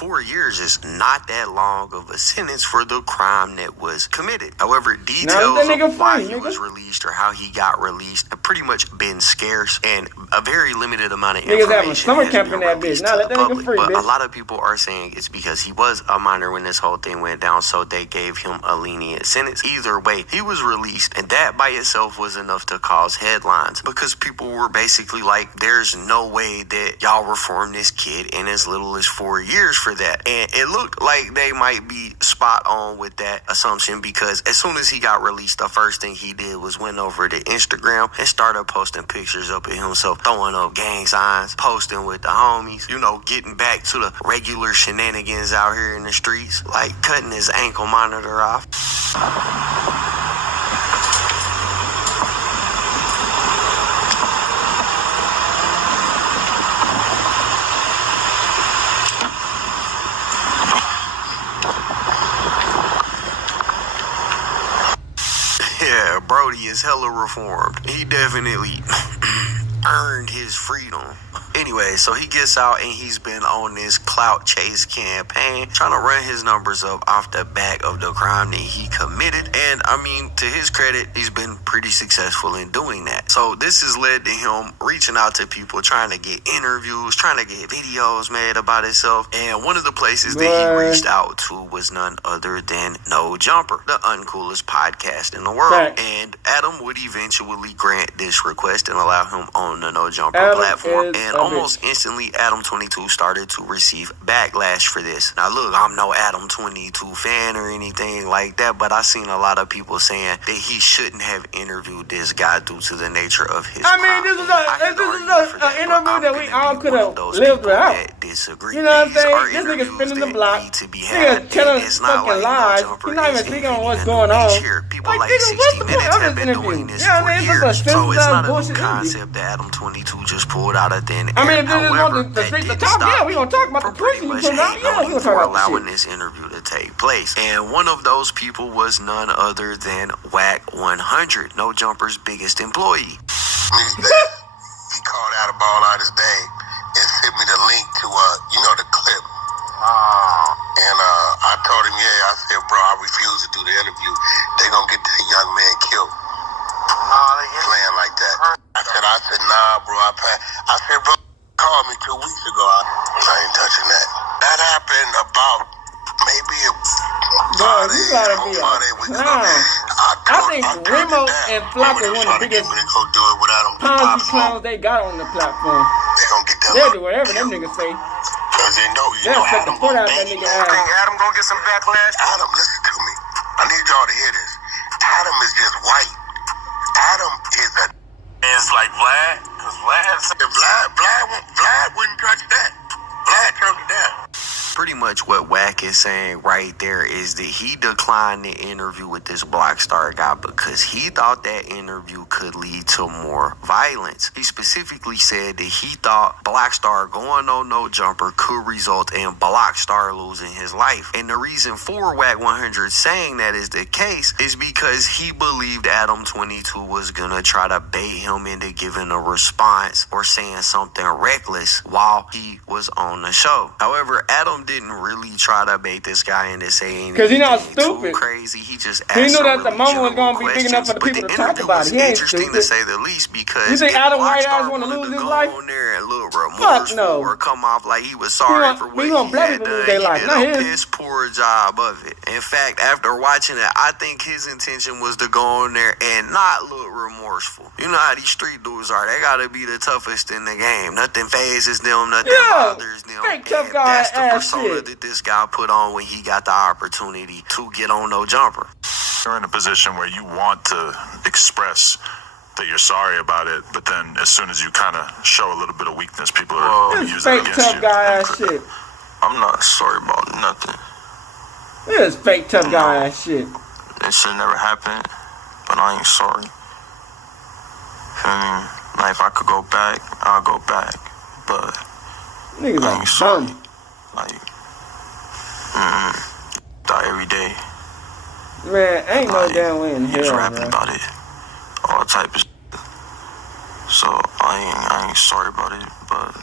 4 years is not that long of a sentence for the crime that was committed. However, details of why he was released or how he got released have pretty much been scarce, and a very limited amount of Niggas having information summer has camp been in that released bitch. Nah, to let the that nigga public. free, But bitch. a lot of people are saying it's because he was a minor when this whole thing went down, so they gave him a lenient sentence. Either way, he was released, and that by itself was enough to cause headlines because people were basically like, there's no way that y'all reformed this kid in as little as 4 years for that. And it looked like they might be spot on with that assumption because as soon as he got released, the first thing he did was went over to Instagram and started posting pictures up of himself, throwing up gang signs, posting with the homies, getting back to the regular shenanigans out here in the streets, like cutting his ankle monitor off. Yeah, Brody is hella reformed. He definitely earned his freedom. Anyway, so he gets out and he's been on this clout chase campaign, trying to run his numbers up off the back of the crime that he committed. And I mean, to his credit, he's been pretty successful in doing that. So this has led to him reaching out to people, trying to get interviews, trying to get videos made about himself. And one of the places that he reached out to was none other than Nojumper, the uncoolest podcast in the world. Right. And Adam would eventually grant this request and allow him on the Nojumper platform. And almost instantly, ADAM22 started to receive backlash for this. Now look, I'm no ADAM22 fan or anything like that, but I seen a lot of people saying that he shouldn't have interviewed this guy due to the nature of his crime. This is an interview that we all could have lived without. Disagree. You know what I'm saying? This nigga spinning the block. Nigga telling fucking lies. He's not even speaking on what's going on. People like nigga, what's the 60 Minutes point of have this been interview? doing this Yeah, for man, it's years. just a So it's not a new bullshit concept that ADAM22 just pulled out of thin air. I mean, if this is However, on the street to talk, yeah, we gonna talk about the pussy you put out. Yeah, we gonna talk about allowing the shit. this interview to take place. And one of those people was none other than Wack100, Nojumper's biggest employee. He called out a ball out his name and sent me the link to the clip. And I told him, I said, bro, I refuse to do the interview. They gonna get that young man killed. Playing like that. I said, nah, bro. I said, bro, called me 2 weeks ago. I ain't touching that. That happened about maybe a Bro, you gotta be a clown. I think Remo and Flocka are one of the biggest Ponzi clowns they got on the platform. They'll do whatever them niggas say. Cause they know, They'll set the foot out that nigga ass. Think Adam gonna get some backlash? Adam, listen to me. I need y'all to hear this. Adam is just white. Adam is a. It's like Vlad, cause Vlad wouldn't touch that. Vlad turned it down. Pretty much what Wack is saying right there is that he declined the interview with this Bloccstar guy because he thought that interview could lead to more violence. He specifically said that he thought Bloccstar going on Nojumper could result in Bloccstar losing his life. And the reason for Wack100 saying that is the case is because he believed ADAM22 was gonna try to bait him into giving a response or saying something reckless while he was on the show. However, Adam didn't really try to bait this guy into saying because he's not too stupid. Crazy. He just asked he knew that really the moment was gonna be big enough for the people to talk about it. He ain't interesting stupid. to say the least because you think Adam White Eyes want to lose his life? On there and look remorseful no. or come off like he was sorry for what he had done. He did a piss poor job of it. In fact, after watching it, I think his intention was to go on there and not look remorseful. You know how these street dudes are. They gotta be the toughest in the game. Nothing phases them. Nothing bothers them. Tough guy that's the persona that this guy put on when he got the opportunity to get on Nojumper. You're in a position where you want to express that you're sorry about it, but then as soon as you kind of show a little bit of weakness, people are using it against you. Tough guy ass shit. I'm not sorry about nothing. This is fake tough guy ass shit. That shit never happened, but I ain't sorry. Feel me? Like if I could go back, I'll go back, but niggas I ain't sorry. dumb. Like, die every day. Man, ain't no damn way in hell, He was rapping bro. about it, all type of shit. So I ain't sorry about it, but.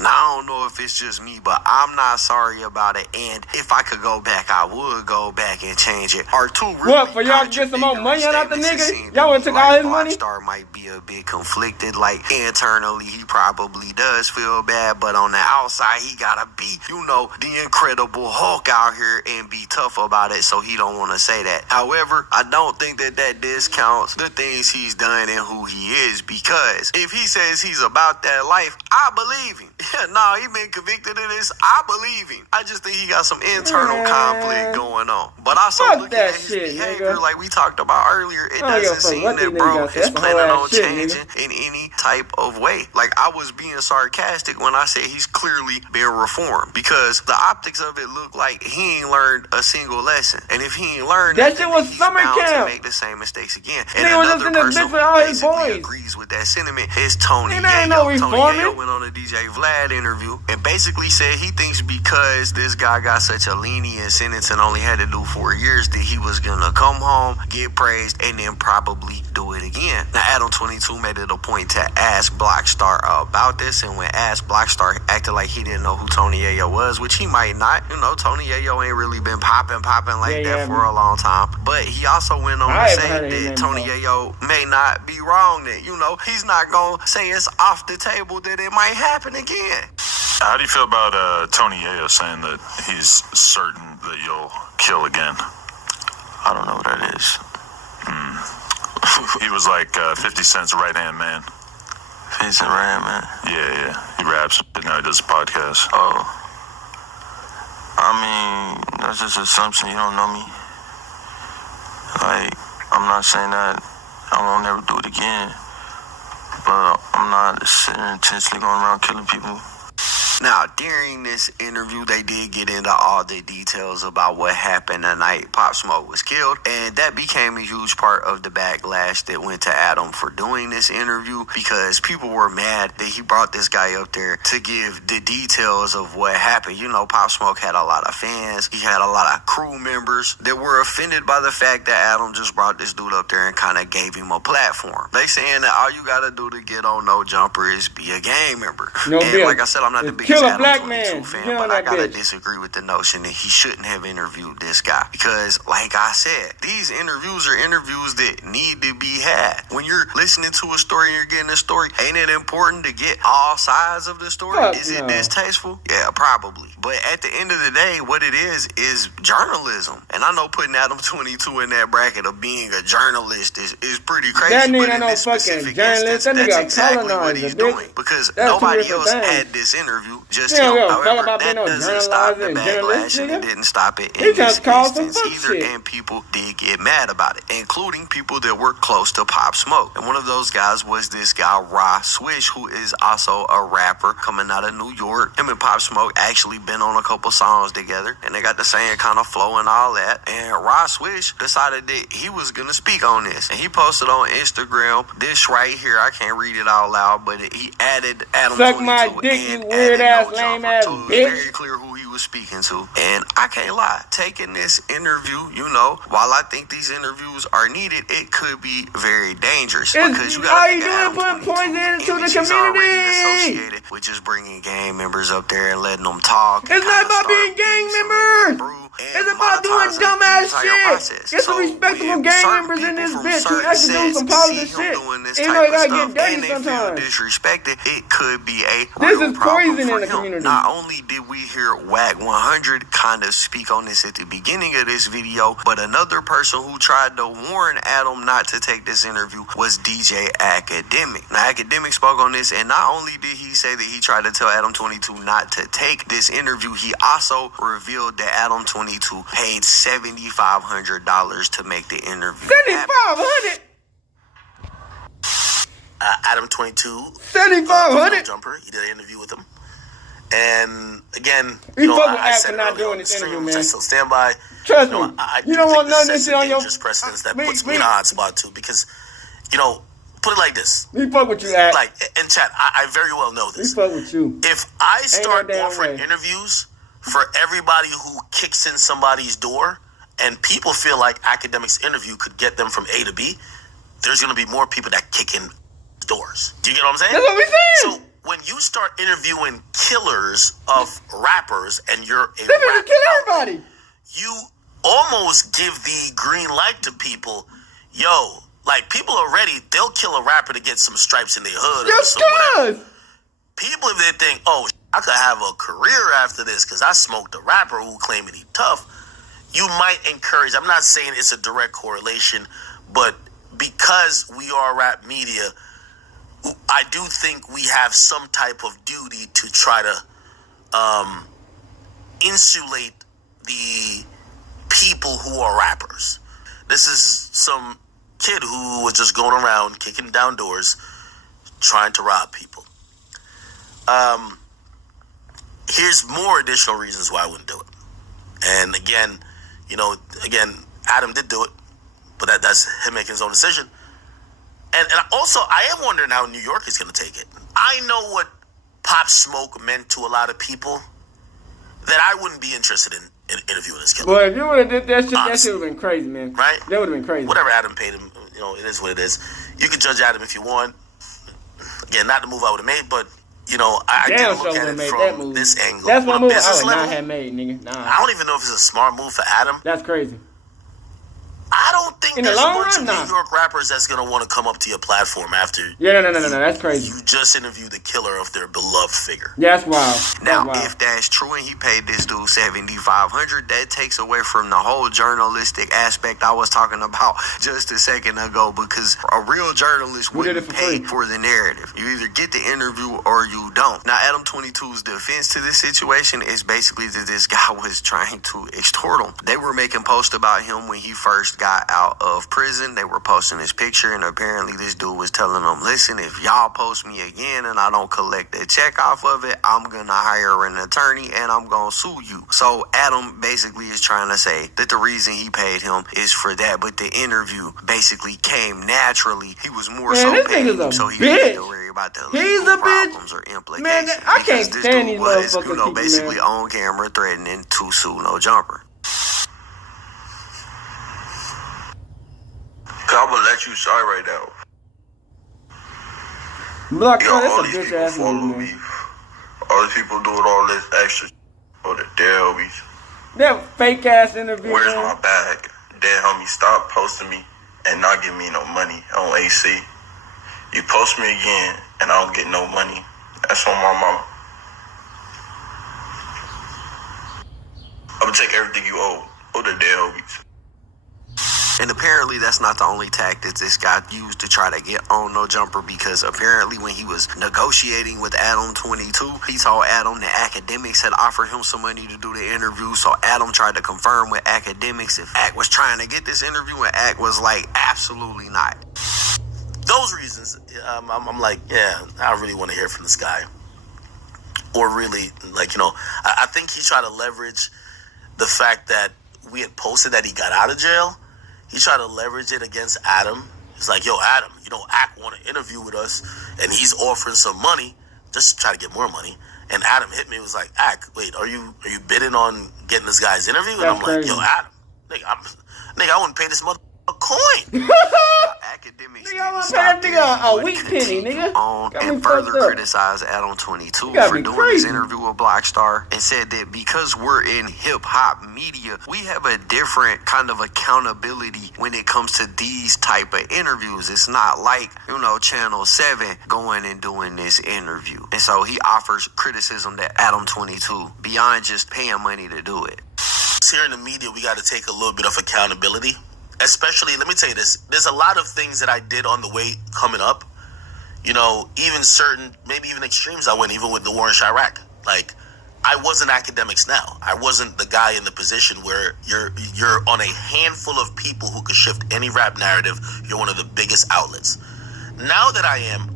Now, I don't know if it's just me, but I'm not sorry about it. And if I could go back, I would go back and change it. Are two really what, for y'all to get some more money out the nigga? Y'all would've took all his money? Bloccstar might be a bit conflicted. Like, internally, he probably does feel bad, but on the outside, he gotta be, the Incredible Hulk out here and be tough about it, so he don't want to say that. However, I don't think that discounts the things he's done and who he is, because if he says he's about that life, I believe him. No, he been convicted of this. I believe him. I just think he got some internal conflict going on. But also looking at his behavior, nigga. like we talked about earlier, it doesn't seem that bro is planning on changing in any type of way. Like, I was being sarcastic when I said he's clearly been reformed, because the optics of it look like he ain't learned a single lesson. And if he ain't learned that shit was he's summer bound camp. to make the same mistakes again. And and was another in the person bitch who with all his basically boys. agrees with that sentiment is Tony Ain't no Yayo. Tony reforming. Yayo went on to DJ Vlad that interview and basically said he thinks because this guy got such a lenient sentence and only had to do 4 years that he was gonna come home, get praised, and then probably do it again. Now, ADAM22 made it a point to ask Bloccstar about this, and when asked, Blockstar acted like he didn't know who Tony Yayo was, which he might not. You know, Tony Yayo ain't really been popping like that for a long time. But he also went on to say that Tony Yayo may not be wrong, that, you know, he's not gonna say it's off the table that it might happen again. How do you feel about Tony Yayo saying that he's certain that you'll kill again? I don't know what that is. He was like 50 Cent's right-hand man. 50 Cent right-hand man? Yeah. He raps, but now he does a podcast. Oh. I mean, that's just an assumption. You don't know me. Like, I'm not saying that I won't never do it again, but I'm not sitting intentionally going around killing people. Now, during this interview, they did get into all the details about what happened the night Pop Smoke was killed, and that became a huge part of the backlash that went to Adam for doing this interview, because people were mad that he brought this guy up there to give the details of what happened. You know, Pop Smoke had a lot of fans. He had a lot of crew members that were offended by the fact that Adam just brought this dude up there and kind of gave him a platform. They saying that all you got to do to get on Nojumper is be a gang member. Like I said, I'm not the biggest ADAM22 fan, but I gotta disagree with the notion that he shouldn't have interviewed this guy, because like I said, these interviews are interviews that need to be had. When you're listening to a story and you're getting a story, ain't it important to get all sides of the story? Is it distasteful? Yeah, probably. But at the end of the day, what it is journalism. And I know putting ADAM22 in that bracket of being a journalist is pretty crazy. That nigga no fucking journalist. That nigga that's exactly what he's doing, because nobody else had this interview, just him. However, that doesn't stop the backlash, and it didn't stop it in this instance either, and people did get mad about it, including people that were close to Pop Smoke. And one of those guys was this guy, Swish, who is also a rapper coming out of New York. Him and Pop Smoke actually been on a couple songs together, and they got the same kind of flow and all that. And Swish decided that he was gonna speak on this, and he posted on Instagram this right here. I can't read it out loud, but he added ADAM22. Suck my dick, you weird ass, lame ass bitch. It was very clear who he was speaking to, and I can't lie. Taking this interview, you know, while I think these interviews are needed, it could be very dangerous, because you got to put poison into the community. Associated with just bringing gang members up there and letting them talk. It's not about being gang members. It's about doing dumbass shit. Get some respectable gang members in this bitch who actually doing some positive shit. You know, you gotta get dirty sometimes. Disrespected, it could be a this is poison in the community. Not only did we hear Wack 100 kind of speak on this at the beginning of this video, but another person who tried to warn Adam not to take this interview was DJ Akademiks. Now, Akademiks spoke on this, and not only did he say that he tried to tell ADAM22 not to take this interview, he also revealed that ADAM22 paid $7,500 to make the interview. $7,500? ADAM22. $7,500? Nojumper. He did an interview with him. And again, I said not doing this interview, man. I still stand by. Trust me. You don't want none of this shit on your precedence that puts me in a hot spot too, because, you know, put it like this. We fuck with you, Ad. Like, in chat, I very well know this. We fuck with you. If I start offering interviews for everybody who kicks in somebody's door, and people feel like Akademiks' interview could get them from A to B, there's going to be more people that kick in doors. Do you get what I'm saying? That's what we're saying. So when you start interviewing killers of rappers and you're a rapper, gonna kill everybody. You almost give the green light to people. Yo, like, people are ready. They'll kill a rapper to get some stripes in their hood. Yes, whatever. People, if they think, oh, I could have a career after this because I smoked a rapper who claiming he tough, you might encourage. I'm not saying it's a direct correlation, but because we are rap media, I do think we have some type of duty to try to insulate the people who are rappers. This is some kid who was just going around kicking down doors trying to rob people. Here's more additional reasons why I wouldn't do it. And again, Adam did do it, but that's him making his own decision. And also, I am wondering how New York is going to take it. I know what Pop Smoke meant to a lot of people, that I wouldn't be interested in interviewing this killer. Well, if you would have did that shit, that shit would have been crazy, man. Right? That would have been crazy. Whatever Adam paid him, you know, it is what it is. You can judge Adam if you want. Again, not the move I would have made, but, you know, I did look at it from this angle. That's one move I business would not level, have made, nigga. Nah. I don't even know if it's a smart move for Adam. That's crazy. I don't think In the there's a long bunch run, of nah. New York rappers that's going to want to come up to your platform after Yeah, no, that's crazy. you just interviewed the killer of their beloved figure. Yeah, that's wild. Now, That's wild. if that's true and he paid this dude $7,500, that takes away from the whole journalistic aspect I was talking about just a second ago, because a real journalist We did wouldn't it for pay free. for the narrative. You either get the interview or you don't. Now, ADAM22's defense to this situation is basically that this guy was trying to extort him. They were making posts about him when he first got out of prison. They were posting his picture, and apparently this dude was telling them, listen, if y'all post me again and I don't collect a check off of it, I'm gonna hire an attorney and I'm gonna sue you. So Adam basically is trying to say that the reason he paid him is for that, but the interview basically came naturally. He was more Man, so this paying nigga's him a so he didn't have to bitch. worry about the He's legal a bitch. problems or implications. Man, I can't because this stand dude these was, motherfuckers people, basically man. on camera threatening to sue Nojumper. I'm gonna let you shine right now. Bloccstar, Yo, all that's a these bitch people ass follow move, me. man. All these people doing all this extra for the dead homies. That fake ass interview, Where's man. my bag? Dead homie, stop posting me and not give me no money on AC. You post me again and I don't get no money. That's on my mama. I'm gonna take everything you owe. Or the dead homies. And apparently that's not the only tactics this guy used to try to get on Nojumper, because apparently when he was negotiating with ADAM22, he told Adam that Akademiks had offered him some money to do the interview. So Adam tried to confirm with Akademiks if Ak was trying to get this interview, and Ak was like, absolutely not. Those reasons, I'm like, yeah, I really want to hear from this guy. Or really, like, you know, I think he tried to leverage the fact that we had posted that he got out of jail. He tried to leverage it against Adam. He's like, yo, Adam, you know, Ak want to interview with us, and he's offering some money just to try to get more money. And Adam hit me and was like, Ak, wait, are you bidding on getting this guy's interview? And I'm like, yo, Adam, nigga, I wouldn't pay this mother a coin. Academics Nigga, I wanna pay that nigga a wheat penny, nigga. On Got me and further fucked up. criticized Adam22 gotta for be doing crazy. this interview with Blockstar, and said that because we're in hip-hop media, we have a different kind of accountability when it comes to these type of interviews. It's not like, you know, Channel 7 going and doing this interview. And so he offers criticism that Adam22, beyond just paying money to do it. Here in the media, we got to take a little bit of accountability. Especially, let me tell you this, there's a lot of things that I did on the way coming up. You know, even certain, maybe even extremes I went, even with the war in Chirac. Like, I wasn't Akademiks now. I wasn't the guy in the position where you're on a handful of people who could shift any rap narrative. You're one of the biggest outlets. Now that I am,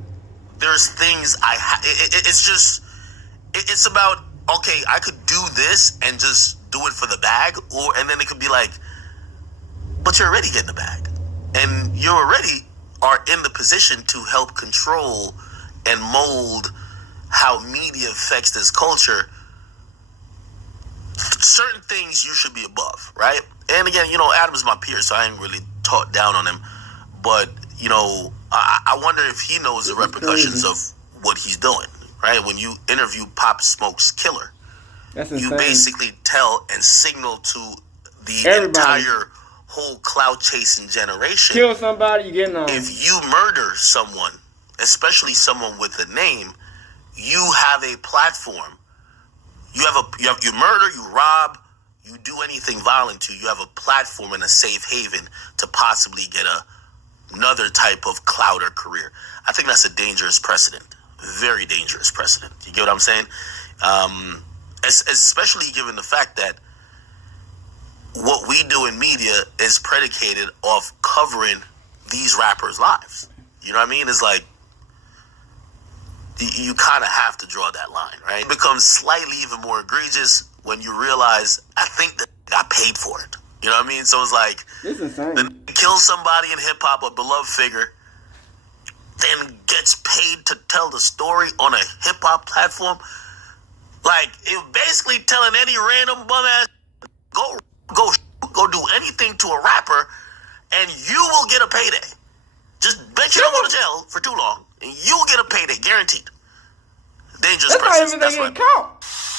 there's things it's about, okay, I could do this and just do it for the bag, and then it could be like, but you're already getting the bag, and you already are in the position to help control and mold how media affects this culture. Certain things you should be above, right? And again, you know, Adam's my peer, so I ain't really talked down on him. But, you know, I wonder if he knows the repercussions of what he's doing, right? When you interview Pop Smoke's killer, That's insane. you basically tell and signal to the Everybody. entire whole clout chasing generation. Kill somebody, you getting on. If you murder someone, especially someone with a name, you have a platform. You murder, you rob, you do anything violent to, you have a platform and a safe haven to possibly get another type of clout or career. I think that's a dangerous precedent. Very dangerous precedent. You get what I'm saying? Especially given the fact that what we do in media is predicated off covering these rappers' lives. You know what I mean? It's like, you kind of have to draw that line, right? It becomes slightly even more egregious when you realize, I think that I got paid for it. You know what I mean? So it's like, This is insane. then kill somebody in hip-hop, a beloved figure, then gets paid to tell the story on a hip-hop platform. Like, it basically telling any random bum-ass, go do anything to a rapper, and you will get a payday. Just bet you don't go to jail for too long, and you'll get a payday, guaranteed. Dangerous person. That's what.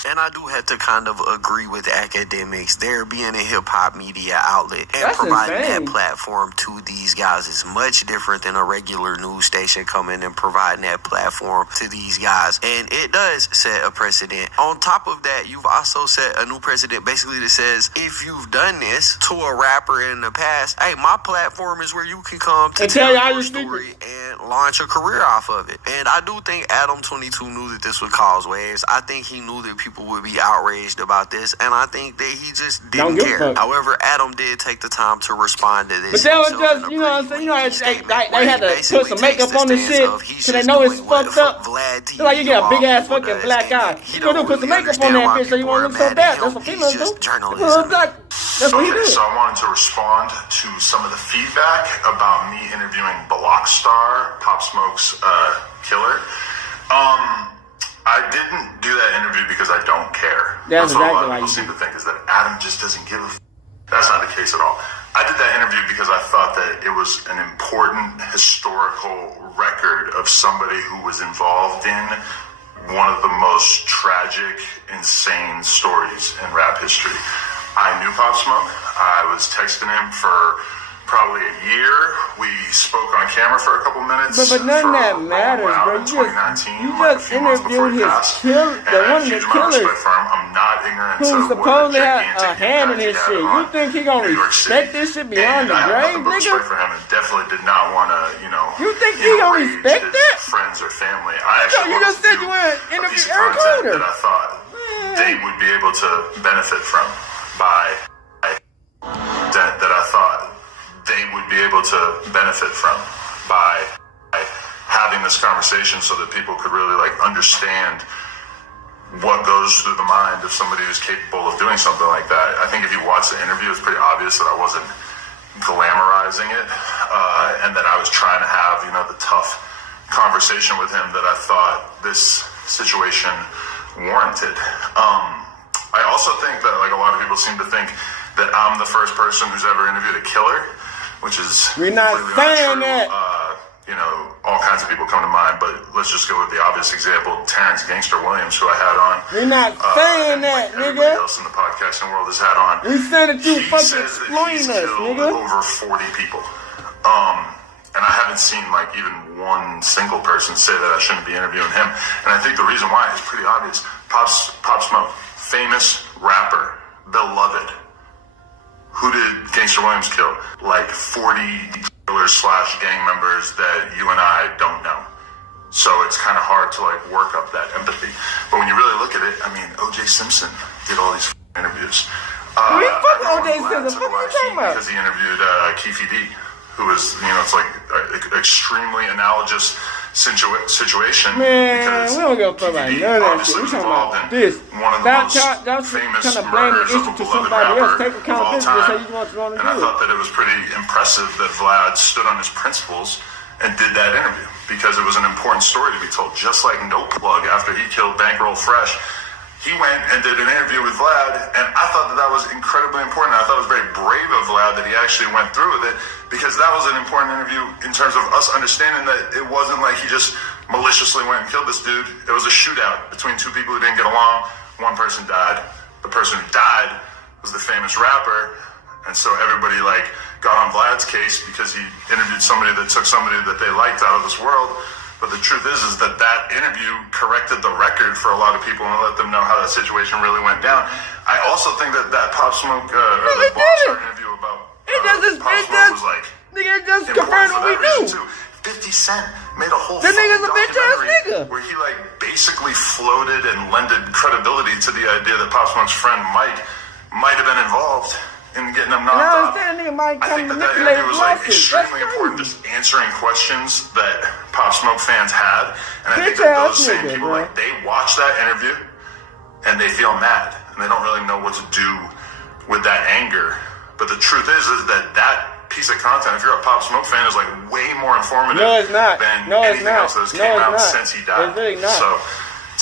And I do have to kind of agree with Akademiks. There being a hip-hop media outlet and providing that platform to these guys is much different than a regular news station coming and providing that platform to these guys. And it does set a precedent. On top of that, you've also set a new precedent basically that says, if you've done this to a rapper in the past, hey, my platform is where you can come to tell your story and launch a career off of it. And I do think ADAM22 knew that this would cause waves. I think he knew that people would be outraged about this, and I think that he just didn't care. However, Adam did take the time to respond to this. But that was just, you know what I'm saying? They had to put some makeup on this shit because they know it's fucked up. It's like you get a big ass fucking black eye. You gonna put some makeup on that bitch so you won't look so bad. That's what females do. That's what he did. So I wanted to respond to some of the feedback about me interviewing Bloccstar, Pop Smoke's killer. I didn't do that interview because I don't care. That's what a lot of people seem to think, is that Adam just doesn't give a f***. That's not the case at all. I did that interview because I thought that it was an important historical record of somebody who was involved in one of the most tragic, insane stories in rap history. I knew Pop Smoke. I was texting him for probably a year. We spoke on camera for a couple minutes. But none of that matters, bro. You just interviewed his killer, one of the killers I'm not ignorant who's supposed to have a hand in his shit. You think he gonna respect this shit beyond the grave, nigga? For him, and definitely did not want to, You think he gonna respect that? Friends or family. I actually you just said you want to interview Eric Holder. That I thought they would be able to benefit from by having this conversation, so that people could really understand what goes through the mind of somebody who's capable of doing something like that. I think if you watch the interview, it's pretty obvious that I wasn't glamorizing it, and that I was trying to have the tough conversation with him that I thought this situation warranted. I also think that a lot of people seem to think that I'm the first person who's ever interviewed a killer, which is we're not saying that. All kinds of people come to mind, but let's just go with the obvious example: Terrence Gangster Williams, who I had on. We're not saying that, nigga. Everybody else in the podcasting world has had on. We said that you fucking exploiting us, nigga. Over 40 people. And I haven't seen even one single person say that I shouldn't be interviewing him. And I think the reason why is pretty obvious. Pop Smoke, famous rapper, beloved. Who did Gangster Williams kill? 40 /gang members that you and I don't know. So it's kind of hard to work up that empathy. But when you really look at it, O.J. Simpson did all these interviews. Fuck O.J. Simpson. What are you talking about? Because he interviewed Keefy D, who was, it's extremely analogous situation. Man, we don't give a fuck about none of that shit. We talking about this. Stop trying to blame the issue to somebody else. Take accountability and say you want to do it. And I thought that it was pretty impressive that Vlad stood on his principles and did that interview, because it was an important story to be told. Just like No Plug, after he killed Bankroll Fresh, he went and did an interview with Vlad, and I thought that was incredibly important. I thought it was very brave of Vlad that he actually went through with it, because that was an important interview in terms of us understanding that it wasn't like he just maliciously went and killed this dude. It was a shootout between two people who didn't get along. One person died. The person who died was the famous rapper, and so everybody got on Vlad's case because he interviewed somebody that took somebody that they liked out of this world. But the truth is that interview corrected the record for a lot of people and let them know how that situation really went down. I also think that Pop Smoke, or the Bloccstar interview about Pop Smoke was nigga, just confirmed what we knew. 50 Cent made a whole the nigga's a bitch ass nigga, where he basically floated and lended credibility to the idea that Pop Smoke's friend Mike might have been involved in getting him knocked out. I think that interview was extremely important, just answering questions that Pop Smoke fans had. And I think that those same people, they watch that interview and they feel mad and they don't really know what to do with that anger. But the truth is that piece of content, if you're a Pop Smoke fan, is like way more informative No, it's not. than No, it's anything not. else that's No, came it's out not. since he died. It's really not. So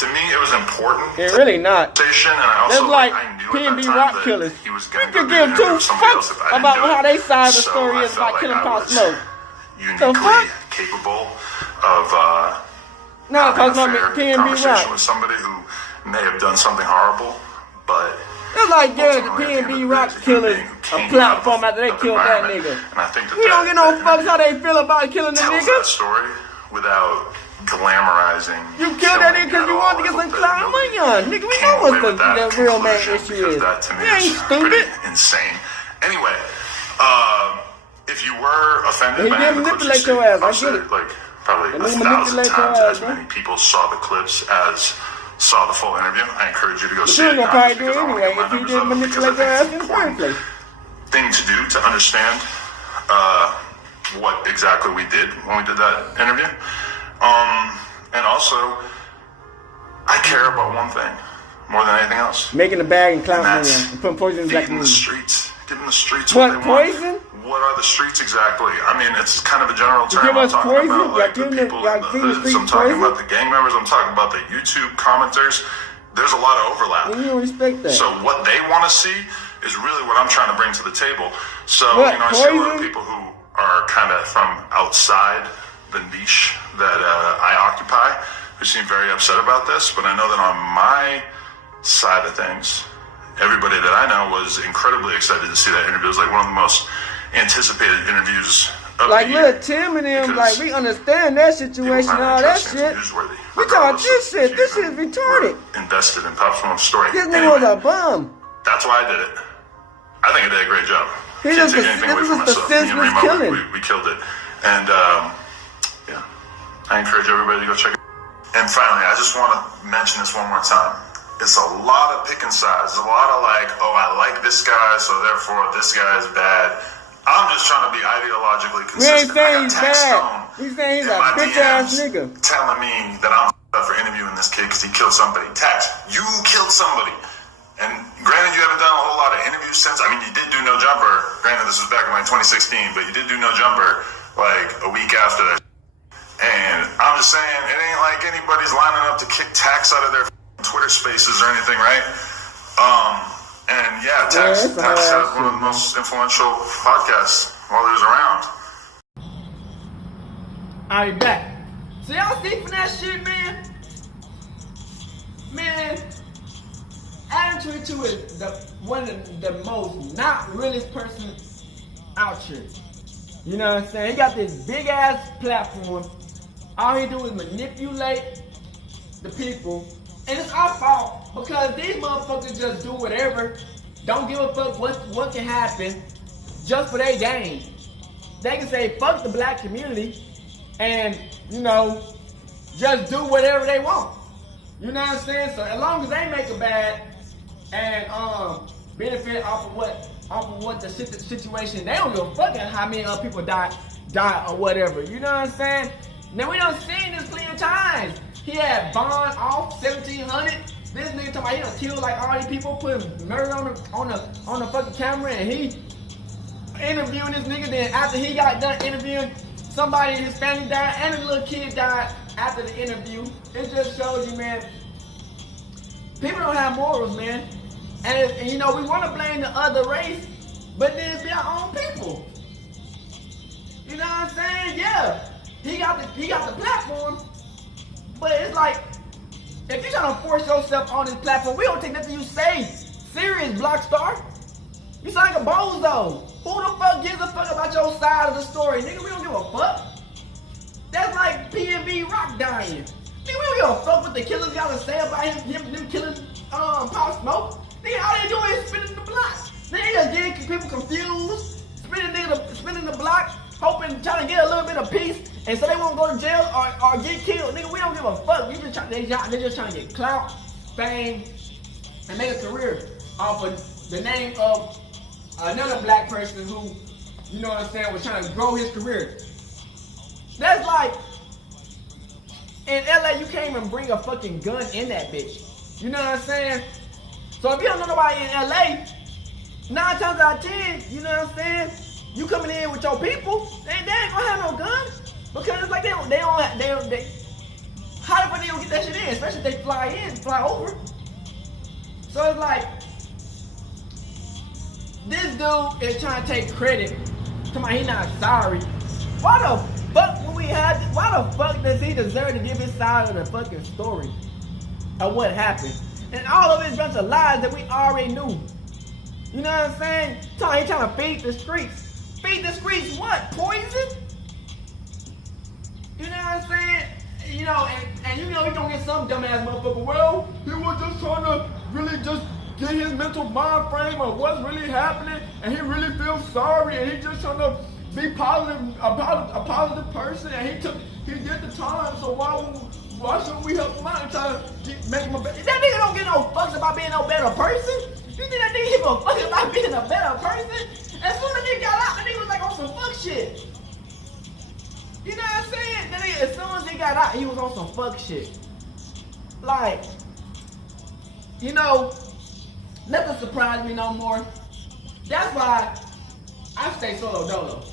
to me, it was important. It's really not. And I That's also like I knew P&B at that time Rock that killers. he was We going to could go give do two it with somebody else fucks if I didn't about do it. how they side of the So story I is felt about like killing I Pop was Smoke. uniquely fuck? capable of No, having because a my fair P&B conversation Rock. with somebody who may have done something horrible, but It's like giving the ultimately, at the P&B end of the Rock day, killers it's a human a being who platform came after they out of killed that environment. nigga. And I think We don't get no fucks how they feel about killing the tells nigga. that story without glamorizing. You killed that nigga because you wanted to get some clout money on. Nigga, we know what the real main issue is. That to me We ain't is pretty stupid. insane. Anyway, if you were offended He by did any of the manipulate clips, your ass, I I've said get it like probably And he 1,000 manipulate your times ass, as many people saw the clips as saw the full interview. I encourage you to go But see you it. ain't not gonna just probably do it because I wanna anyway get my if you numbers didn't up, because manipulate I your think ass it's in the important first place. thing to do to understand what exactly we did when we did that interview. And also, I care about one thing more than anything else. Making the bag and clout money that's on. And putting poison in black feeding the meat. streets, giving the streets What, what they want. poison? What are the streets exactly? I mean, it's kind of a general You term. give I'm us talking poison? about like the Y'all giving people y'all in the feeding the hoods. streets I'm talking poison? about the gang members. I'm talking about the YouTube commenters. There's a lot of overlap. And you don't respect that. So what they want to see is really what I'm trying to bring to the table. So What, I see a lot poison? of people who are kind of from outside the niche that I occupy, who seem very upset about this. But I know that on my side of things, everybody that I know was incredibly excited to see that interview. It was like one of the most anticipated interviews of Like the year. Lil Tim and them, Because like we understand that situation, people all find it that interesting shit. and newsworthy, We talking about regardless this of shit. if This you shit is retarded. were invested in Pop Smoke's story. This nigga was Anyway, a bum. that's why I did it. I think I did a great job. He Can't just take a- anything this away from was the myself. Me and senseless Remo, killing. we killed it. And yeah, I encourage everybody to go check it. And finally, I just want to mention this one more time. It's a lot of picking sides. It's a lot of like, oh, I like this guy, so therefore this guy is bad. I'm just trying to be ideologically We ain't consistent. saying I he's got Tax bad. Stone We saying he's in a my bitch ass DMs nigga. telling me that I'm up for interviewing this kid because he killed somebody. Tax, you killed somebody. And granted, you haven't done a whole lot of interviews since. I mean, you did do Nojumper. Granted, this was back in like 2016, but you did do Nojumper like a week after that. And I'm just saying, it ain't like anybody's lining up to kick Tax out of their Twitter spaces or anything, right? And yeah, Tax had one of the most influential podcasts while he was around. I'll be back. So y'all see for that shit, man? Man, ADAM22 is one of the most not realest person out here. You know what I'm saying? He got this big ass platform. All he do is manipulate the people. And it's our fault because these motherfuckers just do whatever. Don't give a fuck what can happen just for their gain. They can say fuck the black community and, you know, just do whatever they want. You know what I'm saying? So as long as they make a bad and benefit off of what the situation, they don't give a fuck how many other people die or whatever. You know what I'm saying? Now we done seen this plenty of times. He had bond off 1,700. This nigga talking about he done killed like all these people, putting murder on the fucking camera, and he interviewing this nigga. Then after he got done interviewing, somebody in his family died and a little kid died after the interview. It just shows you, man, people don't have morals, man. And you know, we want to blame the other race, but then it's our own people. You know what I'm saying? Yeah, he got the platform, but it's like, if you're trying to force yourself on this platform, we don't take nothing you say serious, Bloccstar. You sound like a bozo. Who the fuck gives a fuck about your side of the story? Nigga, we don't give a fuck. That's like P&B Rock dying. Nigga, we don't give a fuck what the killers got to say about him killing Pop Smoke. Nigga, all they do is spinning the block. Nigga, they just getting people confused, spinning the block, hoping, trying to get a little bit of peace, and so they won't go to jail or get killed. Nigga, we don't give a fuck. They're just trying to get clout, fame, and make a career off of the name of another black person who, you know what I'm saying, was trying to grow his career. That's like, in LA, you can't even bring a fucking gun in that bitch. You know what I'm saying? So if you don't know nobody in LA, 9 times out of 10, you know what I'm saying, You coming in with your people, they ain't gonna have no gun. Because it's like they how the fuck they gonna get that shit in? Especially if they fly over. So it's like, this dude is trying to take credit. Come on, he not sorry. Why the fuck does he deserve to give his side of the fucking story of what happened? And all of it's bunch of lies that we already knew. You know what I'm saying? He trying to feed the streets. Feed the streets what? Poison? You know what I'm saying? You know, and you know, you gonna get some dumbass motherfucker. Well, he was just trying to really just get his mental mind frame of what's really happening, and he really feels sorry, and he just trying to be positive, a positive person, and he did the time. So why shouldn't we help him out and try to make him a better? That nigga don't get no fucks about being no better person. You think that nigga give a fuck about being a better person? As soon as he got out, the nigga was like on some fuck shit. You know what I'm saying? That nigga, as soon as he got out, he was on some fuck shit. Like, you know, nothing surprised me no more. That's why I stay solo dolo.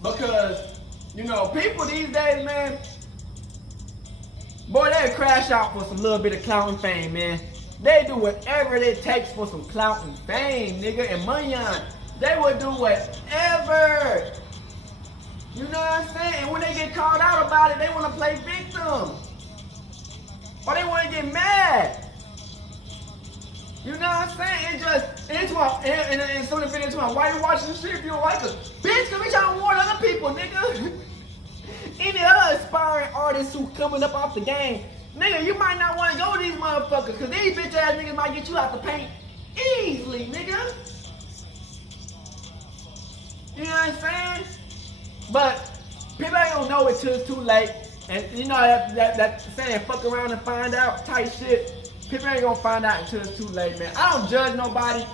Because, you know, people these days, man, boy, they crash out for some little bit of clout and fame, man. They do whatever it takes for some clout and fame, nigga, and money on. They would do whatever. You know what I'm saying? And when they get called out about it, they want to play victim. Or they want to get mad. You know what I'm saying? And some of the videos about, why you watching this shit if you don't like us? Bitch, cause we trying to warn other people, nigga. Any other aspiring artists who coming up off the game, nigga, you might not want to go to these motherfuckers, cause these bitch ass niggas might get you out the paint easily, nigga. You know what I'm saying? But people ain't gonna know it till it's too late. And you know that saying, fuck around and find out type shit. People ain't gonna find out until it's too late, man. I don't judge nobody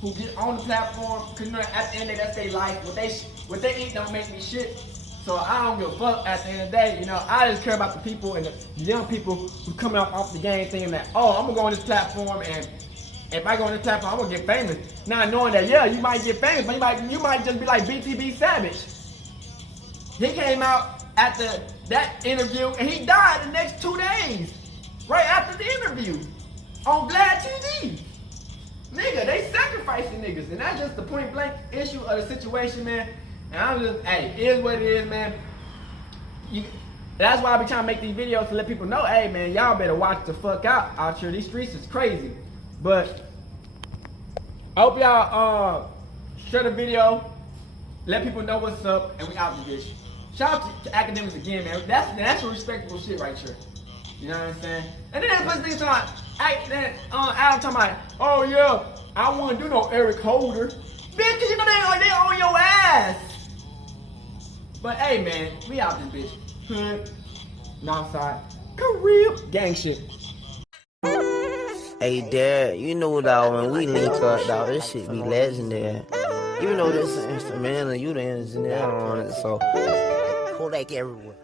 who get on the platform, cause you know, at the end of the day, that's their life. What they eat don't make me shit. So I don't give a fuck at the end of the day. You know, I just care about the people and the young people who coming off the game thinking that, oh, I'm gonna go on this platform, and if I go on this platform, I'm gonna get famous. Not knowing that, yeah, you might get famous, but you might just be like BTB Savage. He came out at that interview and he died the next 2 days. Right after the interview. On Vlad TV. Nigga, they sacrificing niggas. And that's just the point blank issue of the situation, man. And I'm just, hey, it is what it is, man. That's why I be trying to make these videos to let people know, hey, man, y'all better watch the fuck out here. These streets is crazy. But I hope y'all share the video. Let people know what's up. And we out this bitch. Shout out to Akademiks again, man. That's some respectable shit right here. You know what I'm saying? And then that puts niggas talking about, Adam talking about, oh yeah, I don't want to do no Eric Holder. Bitch, cause you know they on your ass. But hey, man, we out this bitch. Hood, Northside, Carib, gang shit. Hey, Dad, you know, dog, when we link up, dog, this shit be legendary. You know this instrumental, you the engineer on it, so Kodak everywhere.